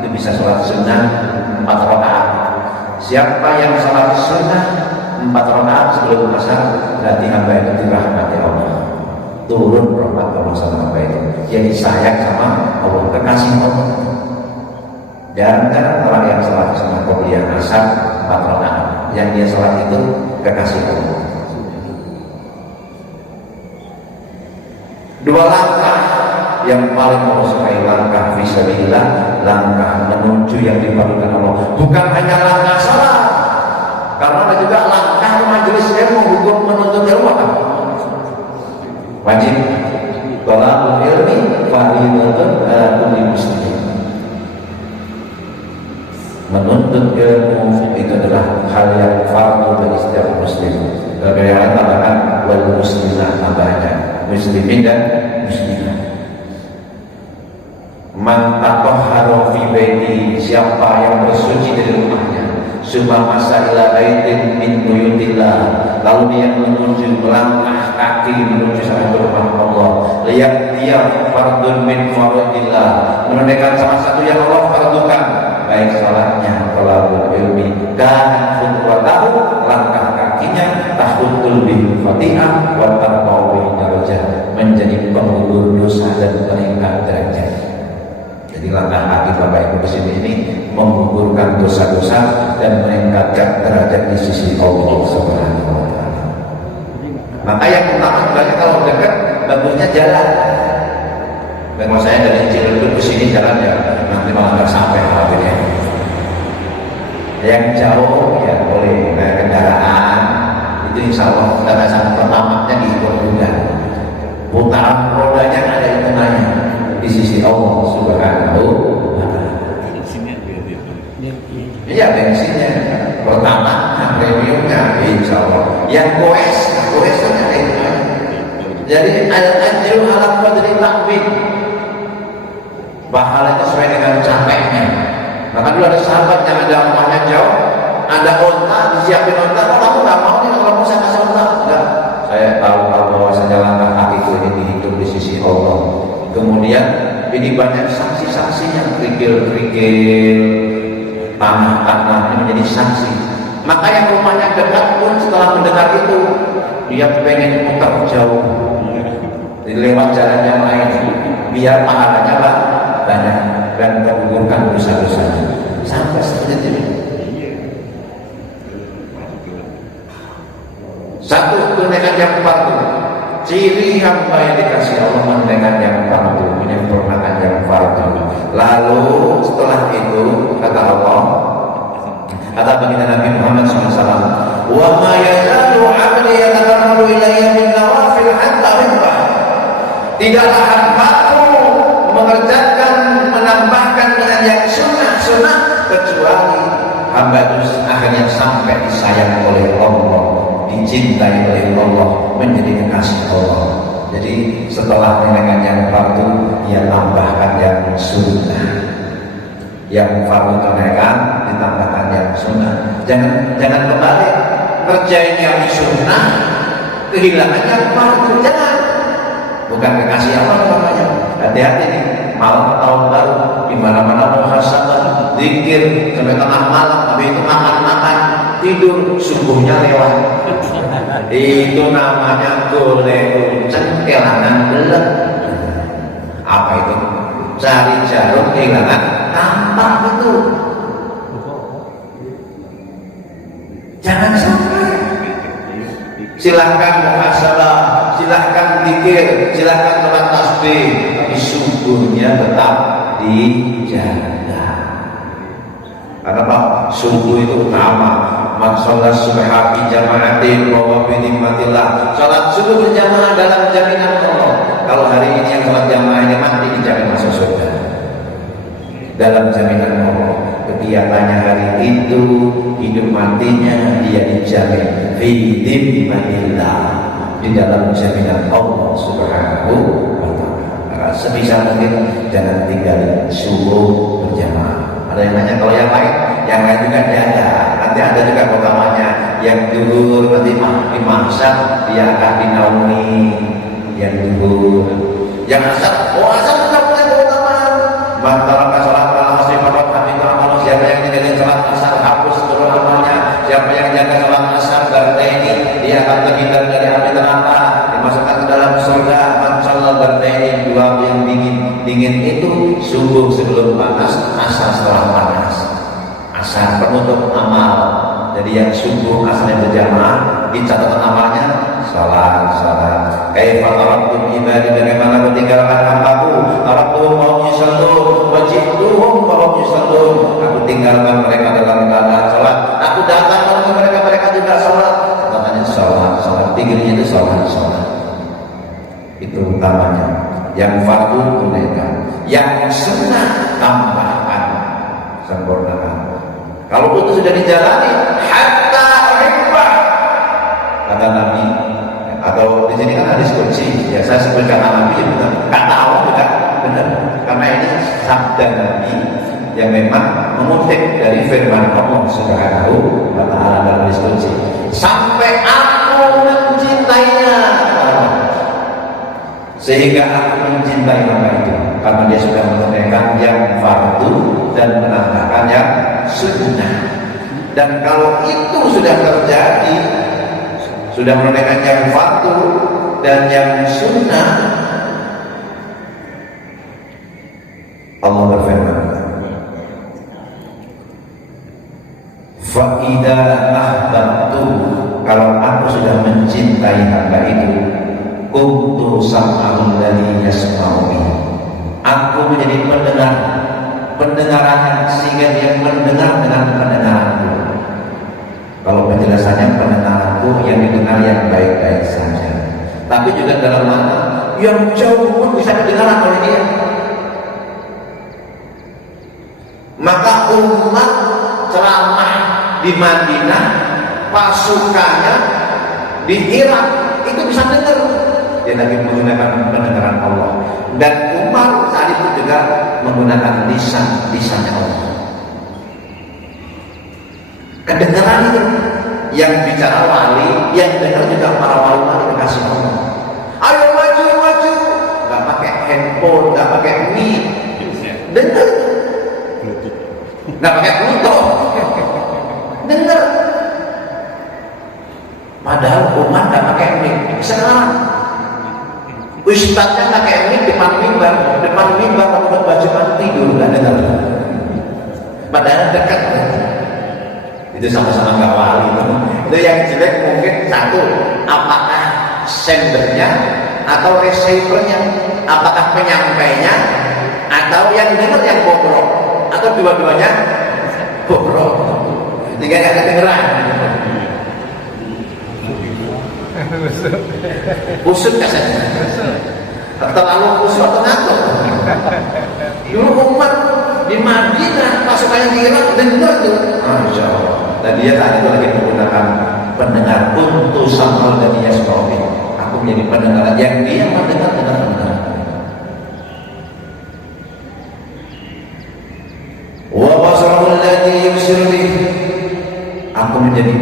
itu bisa sholat sunnah 4 rakaat. Siapa yang sholat sunnah 4 rakaat sebelum asar, berarti hamba itu dirahmati Allah, turun rahmat Allah sama hamba itu, jadi sayang sama Allah, kekasih Allah. Jangan orang yang sholat sunnah qobliyah asar 4 rakaat, yang dia sholat itu kekasih Allah. 2 langkah yang paling Allah sukai, langkah fisabilillah, langkah menuju yang diperlukan Allah. Bukan hanya langkah salat, karena ada juga langkah majelis ilmu, hukum menuntut ilmu apa? Wajib. Thalabul ilmi fardhatun ala kulli muslim. Menuntut ilmu itu adalah hal yang fardu bagi setiap muslim. Dalam yang lain tambahkan wal muslimah, tambahnya muslimin dan muslimah. Man tatahhara fi baiti, siapa yang bersuci dari rumahnya, summa masa ila baitin min buyutillah, lalu dia menuju melangkah kaki menuju satu rumah Allah, lihat dia fardun min faradillah, menunaikan salah satu yang Allah fardukan, baik salatnya, talabul ilmi, dan khutwatahu, langkah kakinya, tahudul bil fatihah wa tarqaw bil darajah, menjadi penggugur dosa dan peningkat derajat. Jadi langkah kaki Bapak Ibu di sini ini menggugurkan dosa-dosa dan meningkatkan derajat di sisi Allah Subhanahu wa taala. Maka yang utama sebenarnya kalau dekat bagusnya jalan. Dan kalau saya dari Ciledug ke sini jalan ya nanti malah nggak sampai khawatirnya. Yang jauh ya boleh naik kendaraan, itu insya Allah kendaraan pertamanya diikut juga. Putaran rodanya ada hitungannya di sisi Allah Subhanahu wa taala. Iya bensinnya pertama, premiumnya insya Allah. Yang goes itu ada hitungannya. Jadi al-ajru ala qadri ta'bid, pahalanya sesuai dengan capeknya. Maka dulu ada sahabat yang ada rumahnya jauh, ada onta, disiapin onta, kok kamu nggak mau nih kalau saya kasih onta? Enggak, saya tahu bahwa saya langkah kakiku ini dihitung di sisi Allah. Kemudian ini banyak saksi-saksinya, kerikil-kerikil, tanah-tanah ini menjadi saksi. Maka yang rumahnya dekat pun setelah mendengar itu, dia pengen putar jauh, lewat jalan yang lain, biar pahalanya banyak. Dan dosa-dosanya. Sampai seperti itu. Satu, tunaikan yang fardu. Ciri hamba yang dikasih Allah menunaikan yang fardu, menyempurnakan yang fardu. Lalu setelah itu kata Allah, kata baginda Nabi Muhammad SAW, wa ma yazalu 'abdi yataqarrabu ilayya bin nawafil hatta uhibba. Tidaklah hambaku mengerjakan, menambahkan dengan yang sunnah kecuali hamba itu akhirnya sampai disayang oleh Allah, dicintai oleh Allah, menjadi kekasih Allah. Jadi setelah menunaikan yang fardu, dia tambahkan yang sunnah. Yang fardu tunaikan, ditambahkan yang sunnah. Jangan kembali kerjain yang sunnah, kehilangan yang fardu. Jangan. Bukan kekasih Allah namanya. Hati-hati nih, malam tahun baru di mana-mana muhasabah, zikir sampai tengah malam, habis itu makan-makan, tidur, subuhnya lewat. Itu namanya golek unceng kelangan belek. Apa itu? Cari jarum kehilangan tampak itu. Jangan sampai. Silahkan muhasabah, silahkan zikir, silahkan sholat tasbih, tapi subuhnya tetap dijaga. Karena Pak, subuh itu utama. Man sholat subha fi jama'atin wa bi nikmatillah. Sholat subuh berjamaah dalam jaminan Allah. Kalau hari ini yang sholat jamaahnya mati, dijamin masuk surga. Dalam jaminan Allah. Kegiatannya hari itu, hidup matinya dia dijamin fi nikmatillah, di dalam jaminan Allah Subhanahu wa ta'ala. Sebisa mungkin jangan tinggalin subuh berjamaah. Ada yang nanya kalau yang lain juga jaga. Nanti ada juga utamanya yang dulu nanti dimasak, dia akan dinaungi yang dulu. Yang asal, asal tidak boleh keutamaan. Mantaraka sholat al-asri pada kami amal. Siapa yang tinggalin sholat asar hapus seluruh amalnya. Siapa yang jaga sholat asar berteni, dia akan terhindar dari api neraka, dimasukkan ke dalam surga. Manshallah berteni, dua yang dingin itu subuh sebelum panas, asar setelah panas. Asar penutup amal. Jadi yang subuh asalnya berjamaah, dicatat amalnya salat. Kaifa taraktum ibadi, bagaimana meninggalkan hambaku. Taraktum mau yusallun, wajibtuhum mau yusallun. Aku tinggalkan mereka dalam keadaan salat. Aku datang ke mereka juga salat. Catatannya salat. Tingginya itu salat. Itu utamanya. Yang fardu tunaikan, yang sunnah tambahkan, sempurnakan. Kalau itu sudah dijalani, hatta uhibba, kata Nabi. Atau di sini kan hadis qudsi, ya saya sebutkan Nabi, benar. Kata Allah juga benar. Karena ini sabda Nabi yang memang mengutip dari firman Allah Subhanahu wa ta'ala dalam hadis qudsi. Sampai aku mencintainya, sehingga aku mencintai hamba itu, karena dia sudah menunaikan yang fardu dan menambahkan yang sunnah. Dan kalau itu sudah terjadi, sudah menunaikan yang fardu dan yang sunnah, Allah berfirman, fa idza ahbabtu, kalau aku sudah mencintai hamba itu, kuntu sam'ahu alladhi yasma'u bihi, aku menjadi pendengaran sehingga dia mendengar dengan pendengaranku. Kalau penjelasannya pendengaranku yang didengar yang baik-baik saja, tapi juga dalam mana yang jauh pun bisa didengar oleh dia. Maka umat ceramah di Madinah, pasukannya di Irak itu bisa dengar. Dia lagi menggunakan pendengaran Allah. Dan Umar saat itu juga menggunakan lisannya Allah. Kedengaran itu yang bicara wali, yang dengar juga para wali kekasih Allah. Ayo maju, nggak pakai handphone, nggak pakai mic, dengar, nggak pakai bluetooth, dengar. Padahal Umar nggak pakai mic. Sekarang ustadznya pakai mic depan mimbar, pakai baju tidur, nggak dengar. Itu sama-sama nggak wali. Itu yang jelek mungkin satu, apakah sendernya atau receivernya, apakah penyampainya atau yang dengar yang bobrok, atau dua-duanya bobrok. Tiga nggak kedengeran. Kusut kasarnya. Terlalu kusut atau ngantuk. Dulu umat di Madinah pasukannya di Irak dengar tuh. Masya Allah. Dan dia tadi itu lagi menggunakan pendengar untuk sampel dan dia sekolah. Aku menjadi pendengar yang dia mendengar dengan benar. Wa basarul ladzi yubsir bih. Aku menjadi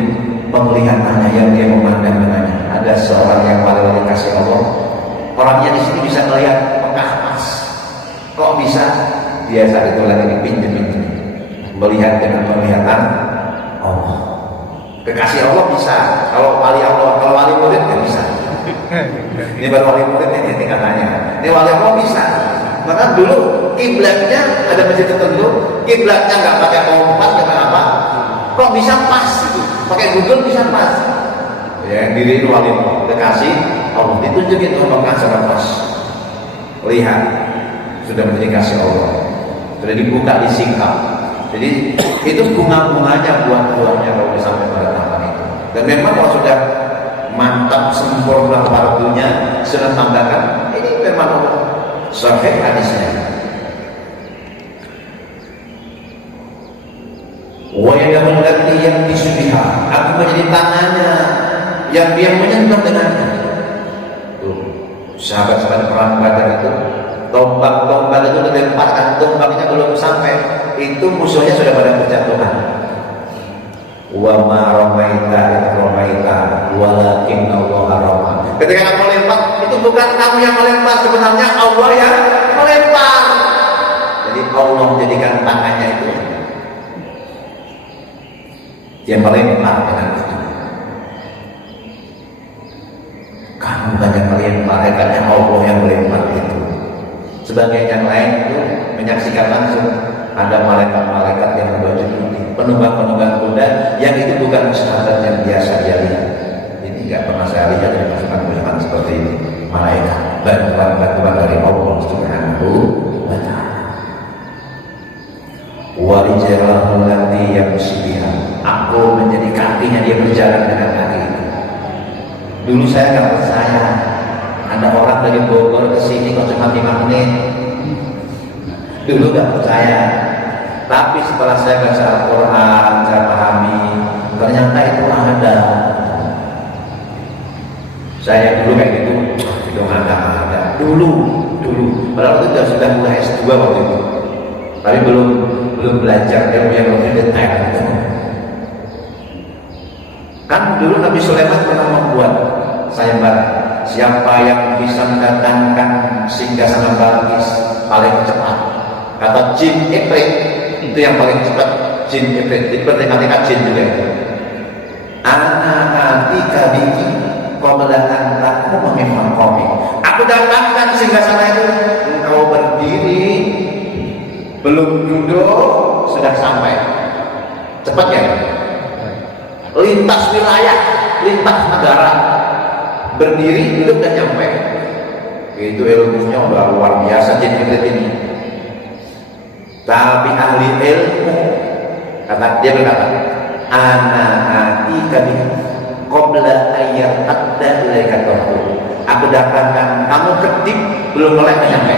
penglihatannya yang dia memandang dengannya. Ada seorang yang paling dikasih Allah. Orangnya di sini bisa melihat Mekah emas. Kok bisa? Dia saat itu lagi dipinjam melihat dengan penglihatan Allah. Kekasih Allah bisa. Kalau wali Allah, kalau wali murid nggak bisa. Ini baru wali murid ini tingkatannya. Ini wali Allah bisa. Maka dulu kiblatnya ada masjid tertentu, kiblatnya nggak pakai kompas, nggak apa. Kok bisa pas itu? Pakai Google bisa pas. Ya, yang diri itu wali Allah, kekasih Allah ditunjukin untuk Mekah secara pas. Lihat, sudah menjadi kasih Allah. Sudah dibuka, disingkap. Jadi itu bunga-bunganya, buah-buahnya kalau sampai pada tahapan itu. Dan memang kalau sudah mantap sempurna fardunya, sudah tambahkan, ini memang sahih hadisnya. Wa yadul lati yang disubiha, aku menjadi tangannya yang dia menyentuh dengannya. Tuh, sahabat-sahabat perang Badar itu tombak-tombak itu dilemparkan, tombaknya belum sampai, itu musuhnya sudah pada berjatuhan. Wa ma ramaita id ramaita walakin Allah rama. Ketika kamu melempar, itu bukan kamu yang melempar, sebenarnya Allah yang melempar. Jadi Allah menjadikan tangannya itu yang melempar dengan itu. Kamu bukan yang melempar, hanya Allah yang melempar itu. Sebagian yang lain itu menyaksikan langsung ada malaikat-malaikat yang berbaju putih, penunggang-penunggang kuda, yang itu bukan sahabat yang biasa dia lihat. Ini nggak pernah saya lihat dari pasukan-pasukan seperti ini. Malaikat, bantuan-bantuan dari Allah Subhanahu wa Ta'ala. Walijrahul lati yamshiha. Aku menjadi kakinya dia berjalan dengan kaki itu. Dulu saya nggak percaya. Ada orang dari Bogor ke sini kok cuma 5 menit. Dulu nggak percaya. Tapi setelah saya baca Al-Quran, saya pahami, ternyata itu ada. Saya dulu kayak gitu, itu ada. Dulu. Padahal itu sudah mulai S2 waktu itu. Tapi belum belajar ilmu yang lebih detail. Kan dulu Nabi Sulaiman pernah membuat sayembara. Siapa yang bisa mendatangkan singgasana Balqis paling cepat, kata jin Ifrit itu yang paling cepat, jin Ifrit itu bertingkat-tingkat jin juga itu. Anak tiga biji qabla takmu memang komik. Aku datangkan singgasana itu, engkau berdiri belum duduk sudah sampai. Cepat ya, lintas wilayah, lintas negara, berdiri duduk dan nyampe. Itu ilmunya udah luar biasa jin ini. Tapi ahli ilmu dia berkata, ana ati kabi qabla ayyat adda ilaika tahu. Aku datangkan kamu kedip belum mulai nyampe.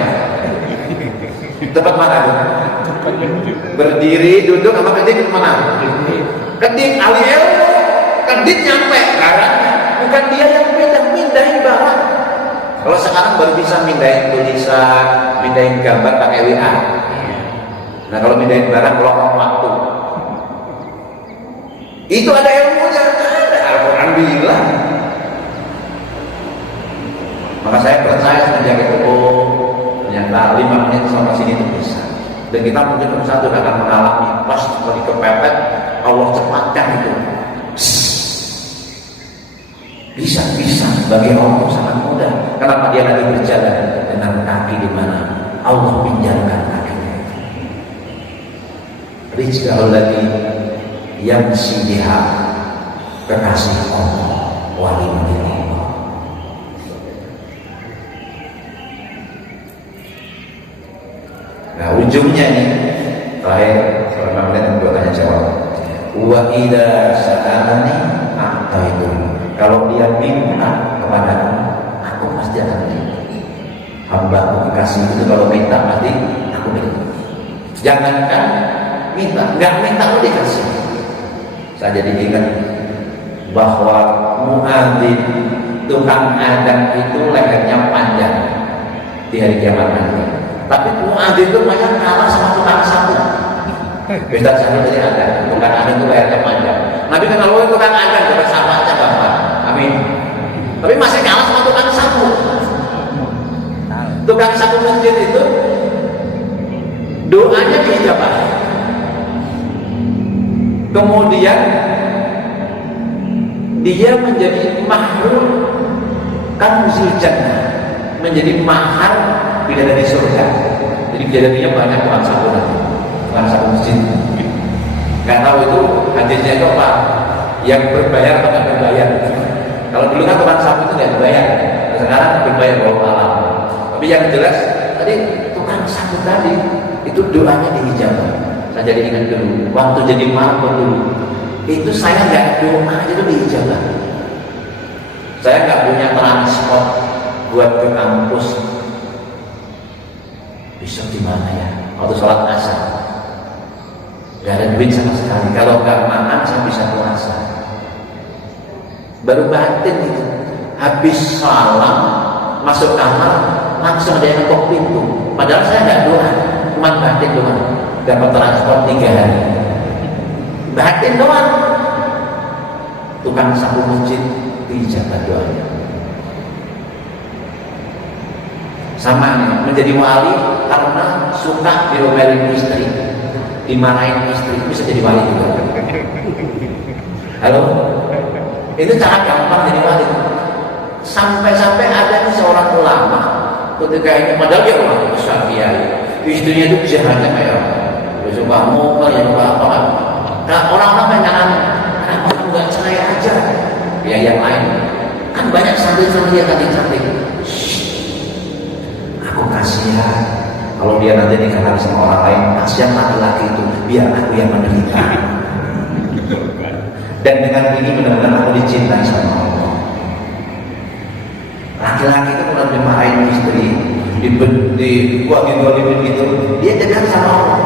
Tempat mana itu? Berdiri, duduk, apa kedip mana? Kedip ahli ilmu, kedip nyampe karena bukan dia yang mindahin barang. Kalau sekarang baru bisa mindahin tulisan, mindahin gambar pakai WA. Nah kalau mindahin barang pelorong waktu. Itu ada ilmunya, ada Al-Quran bilang. Maka saya percaya semenjak itu, ternyata 5 menit sampai sini itu bisa. Dan kita mungkin satu akan mengalami pas lagi kepepet, Allah cepatkan itu. Bisa bagi Allah sangat mudah. Kenapa dia lagi berjalan dengan kaki di mana Allah pinjamkan kakinya. Rizqahul ladzi yang sidiha kekasih Allah, wali-wali Allah. Nah ujungnya ini terakhir pertanyaan dua tanya jawab. Wa idza sa'alani a'taitu. Kalau dia minta kepadaku, aku pasti akan beri. Hamba kekasih itu kalau minta pasti aku beri. Jangankan minta, nggak minta pun dikasih. Saya jadi ingat bahwa muadzin tukang adzan itu lehernya panjang di hari kiamat nanti. Tapi muadzin itu banyak kalah sama tukang sapu. Beda saja tadi ada tukang adzan itu lehernya panjang. Nabi kan kalau tukang adzan dapat sapanya gampang. Amin. Tapi masih kalah sama tukang sapu. Tukang sapu masjid itu doanya diijabah. Kemudian dia menjadi mahrum kanzul jannah, menjadi mahar bidadari surga. Jadi bidadarinya banyak tukang sapu nanti, tukang sapu masjid. Nggak tahu itu hadisnya itu apa? Yang berbayar atau nggak berbayar? Kalau dulu kan tukang sapu itu nggak berbayar, sekarang berbayar bawa alam. Tapi yang jelas tadi tukang sapu tadi itu doanya diijabah. Saya jadi ingat dulu, waktu jadi marbot dulu, itu saya nggak doa aja itu diijabah. Saya nggak punya transport buat ke kampus. Besok di mana ya? Waktu sholat asar, nggak ada duit sama sekali. Kalau nggak makan, saya bisa puasa. Baru batin itu, habis salam masuk kamar langsung ada yang ngetok pintu. Padahal saya nggak doa, cuma batin doang. Dapat transport 3 hari. Batin doang. Tukang sapu masjid dijabah doanya. Sama nih, menjadi wali karena suka diomelin istri, dimarahin istri, bisa jadi wali juga. Halo? Itu cara gampang jadi wali. Sampai-sampai ada nih seorang ulama ketika ini, padahal dia orang besar dia, istrinya itu jahatnya kayak coba mau yang apa? Nah, orang-orang menyarankan, kenapa kamu nggak cerai aja? Ya yang lain, kan banyak santri-santri yang cantik. Aku kasihan kalau dia nanti nikah lagi sama orang lain, kasihan laki-laki itu, biar aku yang menderita. Dan dengan ini benar-benar aku dicintai sama Allah. Laki-laki itu kalau dimarahin istri, dikuat-kuatin gitu, dia dekat sama Allah.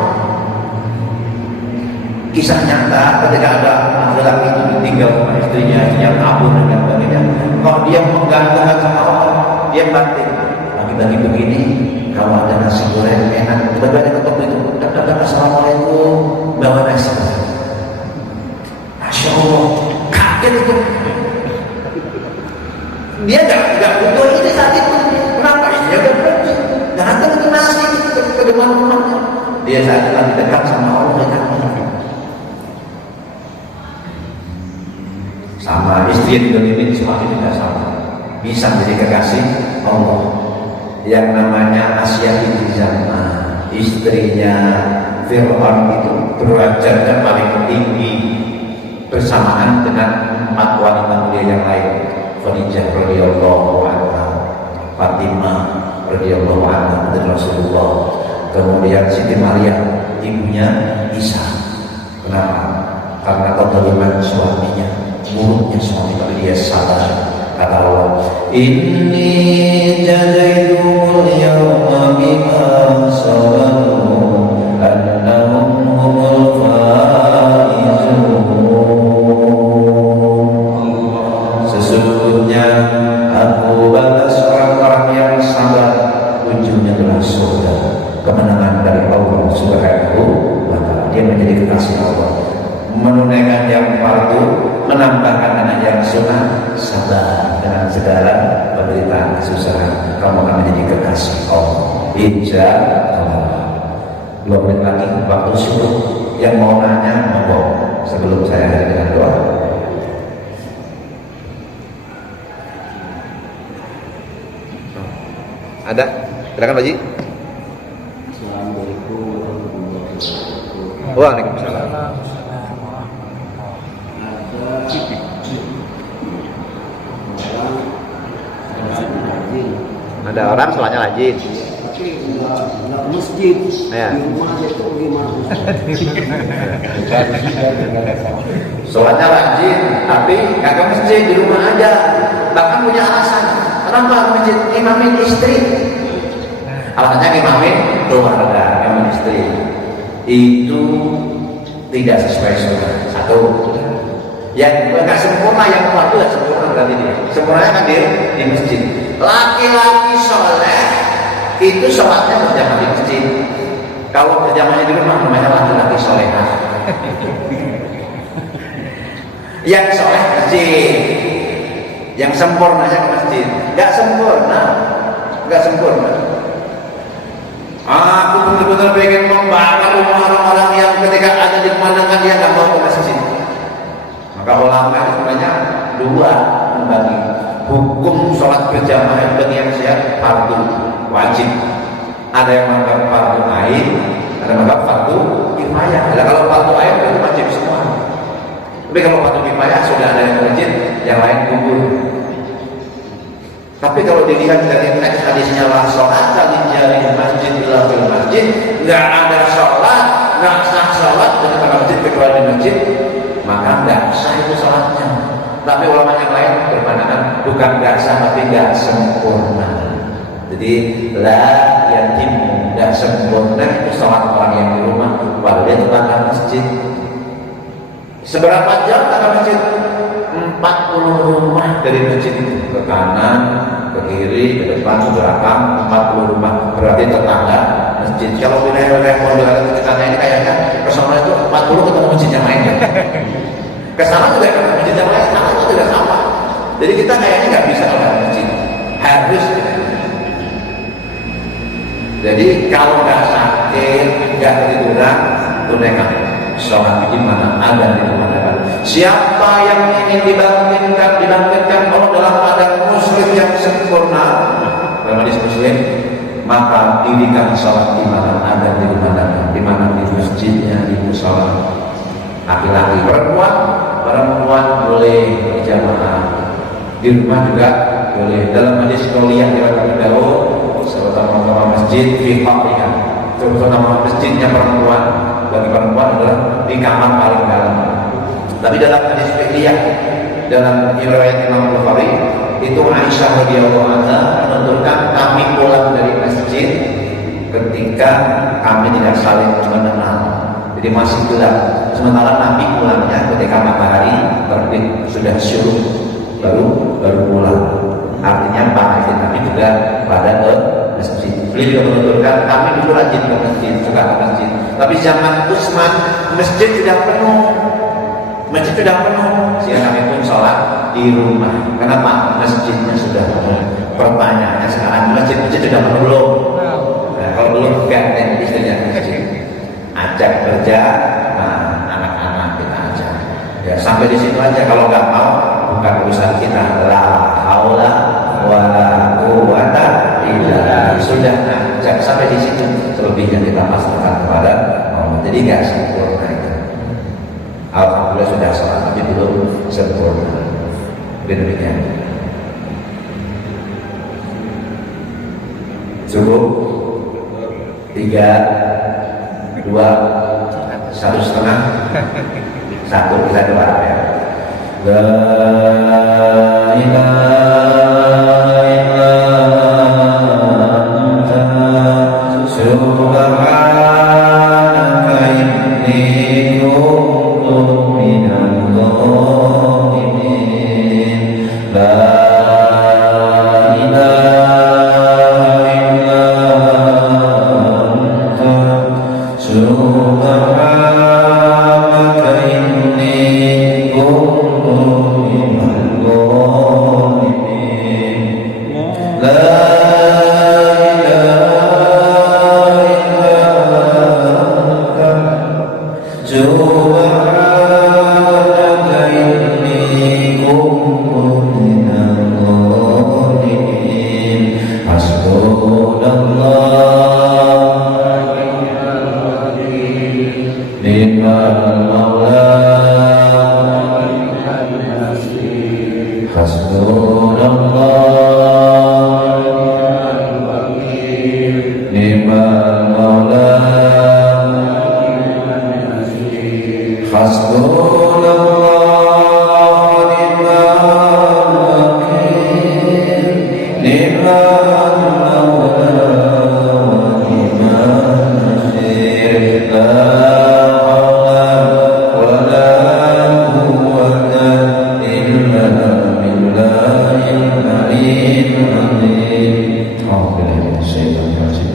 Kisah nyata ketika ada laki-laki itu ditinggal sama istrinya kabur dan sebagainya. Kalau dia menggantungkan sama Allah, dia batin. Pagi-pagi begini, kalau ada nasi goreng enak, tiba-tiba dia ketok itu, assalamualaikum, bawa nasi. Masya Allah, kaget itu. Dia nggak butuh ini saat itu. Kenapa? Dia udah pergi. Datang ke nasi ke depan rumahnya. Dia saat itu lagi dekat sama Allah. Sama istri yang didolimin semakin tidak sama. Bisa menjadi kekasih Allah. Yang namanya Asia binti Zam'ah, istrinya Fir'aun itu derajatnya paling tinggi bersamaan dengan 4 wanita mulia yang lain. Khadijah radhiyallahu anha, Fatimah radhiyallahu anha dari Rasulullah. Kemudian Siti Maryam, ibunya Isa. Kenapa? Karena kezaliman suaminya, mulutnya suami, tapi dia sabar. Kata Allah, inni jazaitumul yawma bima sabaru annahum humul faizun. Sesungguhnya aku balas orang-orang yang sabar, ujungnya adalah surga, kemenangan dari Allah Subhanahu wa ta'ala. Dia menjadi kekasih Allah, menunaikan yang fardu, menambahkan dengan yang sunnah, sabar dengan segala penderitaan kesusahan, kamu akan menjadi kekasih Allah. Insya Allah. 2 menit lagi waktu subuh. Yang mau nanya monggo sebelum saya akhiri dengan doa. Ada? Silakan Pak Ji. Assalamualaikum warahmatullahi wabarakatuh. Waalaikumsalam. Ada orang sholatnya rajin. Tapi nggak masjid. Ya. Di rumah aja itu gimana? Sholatnya rajin, tapi nggak ke masjid, di rumah aja. Bahkan punya alasan. Kenapa ke masjid? Imamin istri. Alasannya imamin keluarga, imamin istri. Itu tidak sesuai sunnah. Satu. Yang nggak sempurna, yang kuat itu nggak sempurna berarti dia. Sempurnanya kan di masjid. Laki-laki soleh itu sholatnya berjamaah di masjid. Kalau berjamaahnya di rumah namanya laki-laki solehah. Yang soleh masjid, yang sempurnanya ke masjid. Nggak sempurna, nggak sempurna. Aku betul-betul pengen membakar rumah orang-orang yang ketika ada di pemandangan dia nggak mau ke masjid. Maka ulama itu sebenarnya dua membagi hukum sholat berjamaah bagi yang sehat fardu wajib. Ada yang menganggap fardu ain, ada yang menganggap fardu kifayah. Nah, kalau fardu ain itu wajib semua. Tapi kalau fardu kifayah sudah ada yang wajib, yang lain gugur. Tapi kalau dilihat dari teks hadisnya la sholat dari jari masjid ila fil masjid, nggak ada sholat, nggak sah sholat dengan masjid kecuali di masjid, maka nggak sah itu sholatnya. Tapi ulama yang lain berpandangan bukan nggak sah tapi nggak sempurna. Jadi la yatim, nggak sempurna itu sholat orang yang di rumah walau dia tetangga masjid. Seberapa jauh tetangga masjid? 40 rumah dari masjid itu, ke kanan, ke kiri, ke depan, ke belakang, 40 rumah berarti tetangga masjid. Kalau wilayah-wilayah modern tetangga ini kayaknya ke sana itu 40 ketemu masjid yang lain kan? Ke sana juga ketemu masjid yang lain, sana itu tidak sama. Jadi kita kayaknya nggak bisa lewat masjid, harus. Jadi kalau nggak sakit, nggak ketiduran, tunaikan sholat di mana ada di mana. Siapa yang ingin dibangkitkan Allah dalam keadaan muslim yang sempurna, dalam hadis Muslim, maka dirikan sholat di mana ada di mana di masjidnya, di musala. Laki-laki, perempuan boleh berjamaah, di rumah juga boleh. Dalam hadis Qauliyah riwayat Abu Dawud, terutama masjid fi qabriha, terutama masjidnya perempuan, bagi perempuan adalah di kamar paling dalam. Tapi dalam hadis fiqhiyah, dalam riwayat Imam Bukhari, itu Aisyah radhiyallahu anha menuturkan kami pulang dari masjid ketika kami tidak saling mengenal, jadi masih gelap. Sementara Nabi pulangnya ketika matahari terbit sudah syuruk, baru pulang. Artinya para istri Nabi juga pada ke masjid. Beliau juga menuturkan kami dulu rajin ke masjid, suka ke masjid. Tapi zaman Utsman masjid sudah penuh. Masjid sudah penuh, sehingga kami pun sholat di rumah. Kenapa? Masjidnya sudah penuh. Pertanyaannya sekarang masjid sudah penuh belum? Nah, kalau belum ganteng istrinya ke masjid, ajak kerja, nah, anak-anak kita ajak. Ya sampai di situ aja. Kalau nggak mau, bukan urusan kita. La haula wala quwwata illa billah. Sudah ajak sampai di situ. Selebihnya kita pasrahkan kepada Allah. Jadi nggak sempurna itu. Alhamdulillah sudah sholat, tapi belum sempurna. Demikian. Cukup 3, 2, 1,5, 1 kita doa ya. La ilaha illa anta subhanaka inni kuntu minadh dhalimin. La ilaha illa anta subhanaka inni kuntu minadh dhalimin. La subhanaka inni kuntu minadh dhalimin. Hasbunallah ni'mal maula, hasbunallah Hasbunallah ni'mal wakil, ni'mal maula wa ni'mal nasir. La haula wa la quwwata illa billahil aliyyil azim.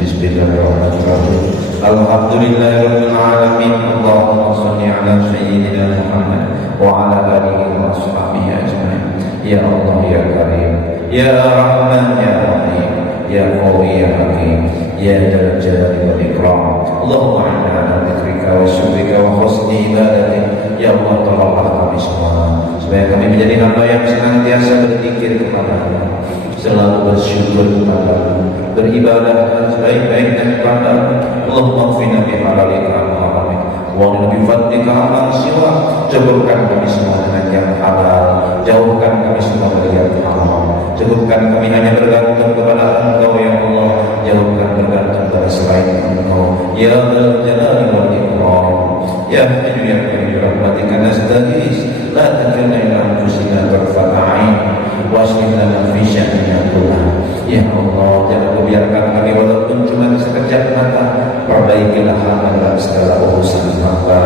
Bismillahirrahmanirrahim. Alhamdulillahirabbil alamin. Allahumma shalli ala sayyidina Muhammad wa ala alihi wa sahbihi ajmain. Ya Allah ya Karim, ya Rahman ya Rahim, ya Qawi ya Hakim, ya Dzal Jalali wal Ikram. Allahumma inna ala dzikrika wa syukrika wa husni ibadatik. Ya Allah, tolonglah kami semua supaya kami menjadi hamba yang senantiasa berzikir kepada-Mu, selalu bersyukur kepada-Mu, beribadah sebaik-baiknya kepada-Mu. Allahumma qfina bi halalika wa haramik wa bi fadlika amman siwa. Cukupkan kami semua dengan yang halal, jauhkan kami semua dari yang haram. Cukupkan kami hanya bergantung kepada Engkau ya Allah, jauhkan bergantung pada selain Engkau ya Dzal Jalali wal Ikram. Ya Hayyu ya Qayyum bi rahmatika nastaghits, la takilna ila anfusina tarfata 'ain wa aslih lana fi sya'nina kullah. Ya Allah, jangan biarkan kami walaupun cuma sekejap mata, perbaikilah hamba dalam segala urusan hamba.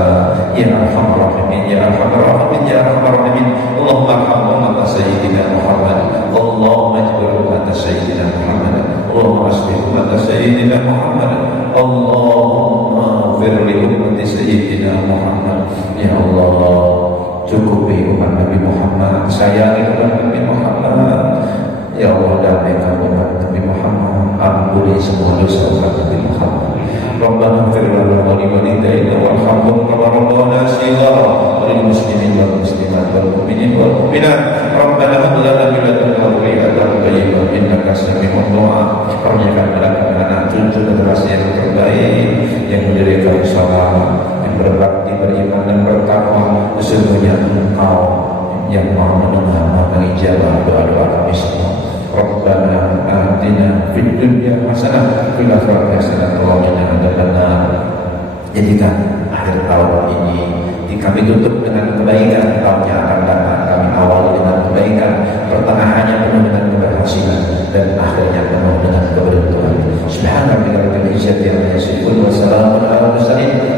Ya Arhamar Rahimin, ya Arhamar Rahimin, ya Arhamar Rahimin. Allahumma arham ummata sayyidina Muhammad, Allahumma ajbur ummata sayyidina Muhammad, Allahumma aslih ummata sayyidina Muhammad, Allahumma ighfir li ummati sayyidina Muhammad. Ya Allah, cukupi umat Nabi Muhammad, sayangi umat Nabi Muhammad. Ya Allah, damaikan umat Nabi Muhammad, ampuni semua dosa umat Nabi Muhammad. Rabbana ighfir lana wa li walidayna warhamhum kama rabbayana shighara wa lil muslimin wal muslimat wal mu'minin wal mu'minat. Rabbana hab lana min ladunka dhurriyyatan thayyibah innaka sami'ud du'a. Karuniakanlah kami anak cucu generasi yang terbaik, yang mendirikan salat, yang berbakti, beriman dan bertakwa. Sesungguhnya Engkau yang Maha mendengar, Maha mengijabah doa-doa kami semua. Rabbana atina fid dunya hasanah fil akhirati hasanah wa qina adzabannar. Jadikan akhir tahun ini kami tutup dengan kebaikan, tahun yang akan datang kami awali dengan kebaikan, pertengahannya penuh dengan keberhasilan dan akhirnya penuh dengan keberuntungan. Subhanallah, wa bihamdihi, wa salamun ala mursalin.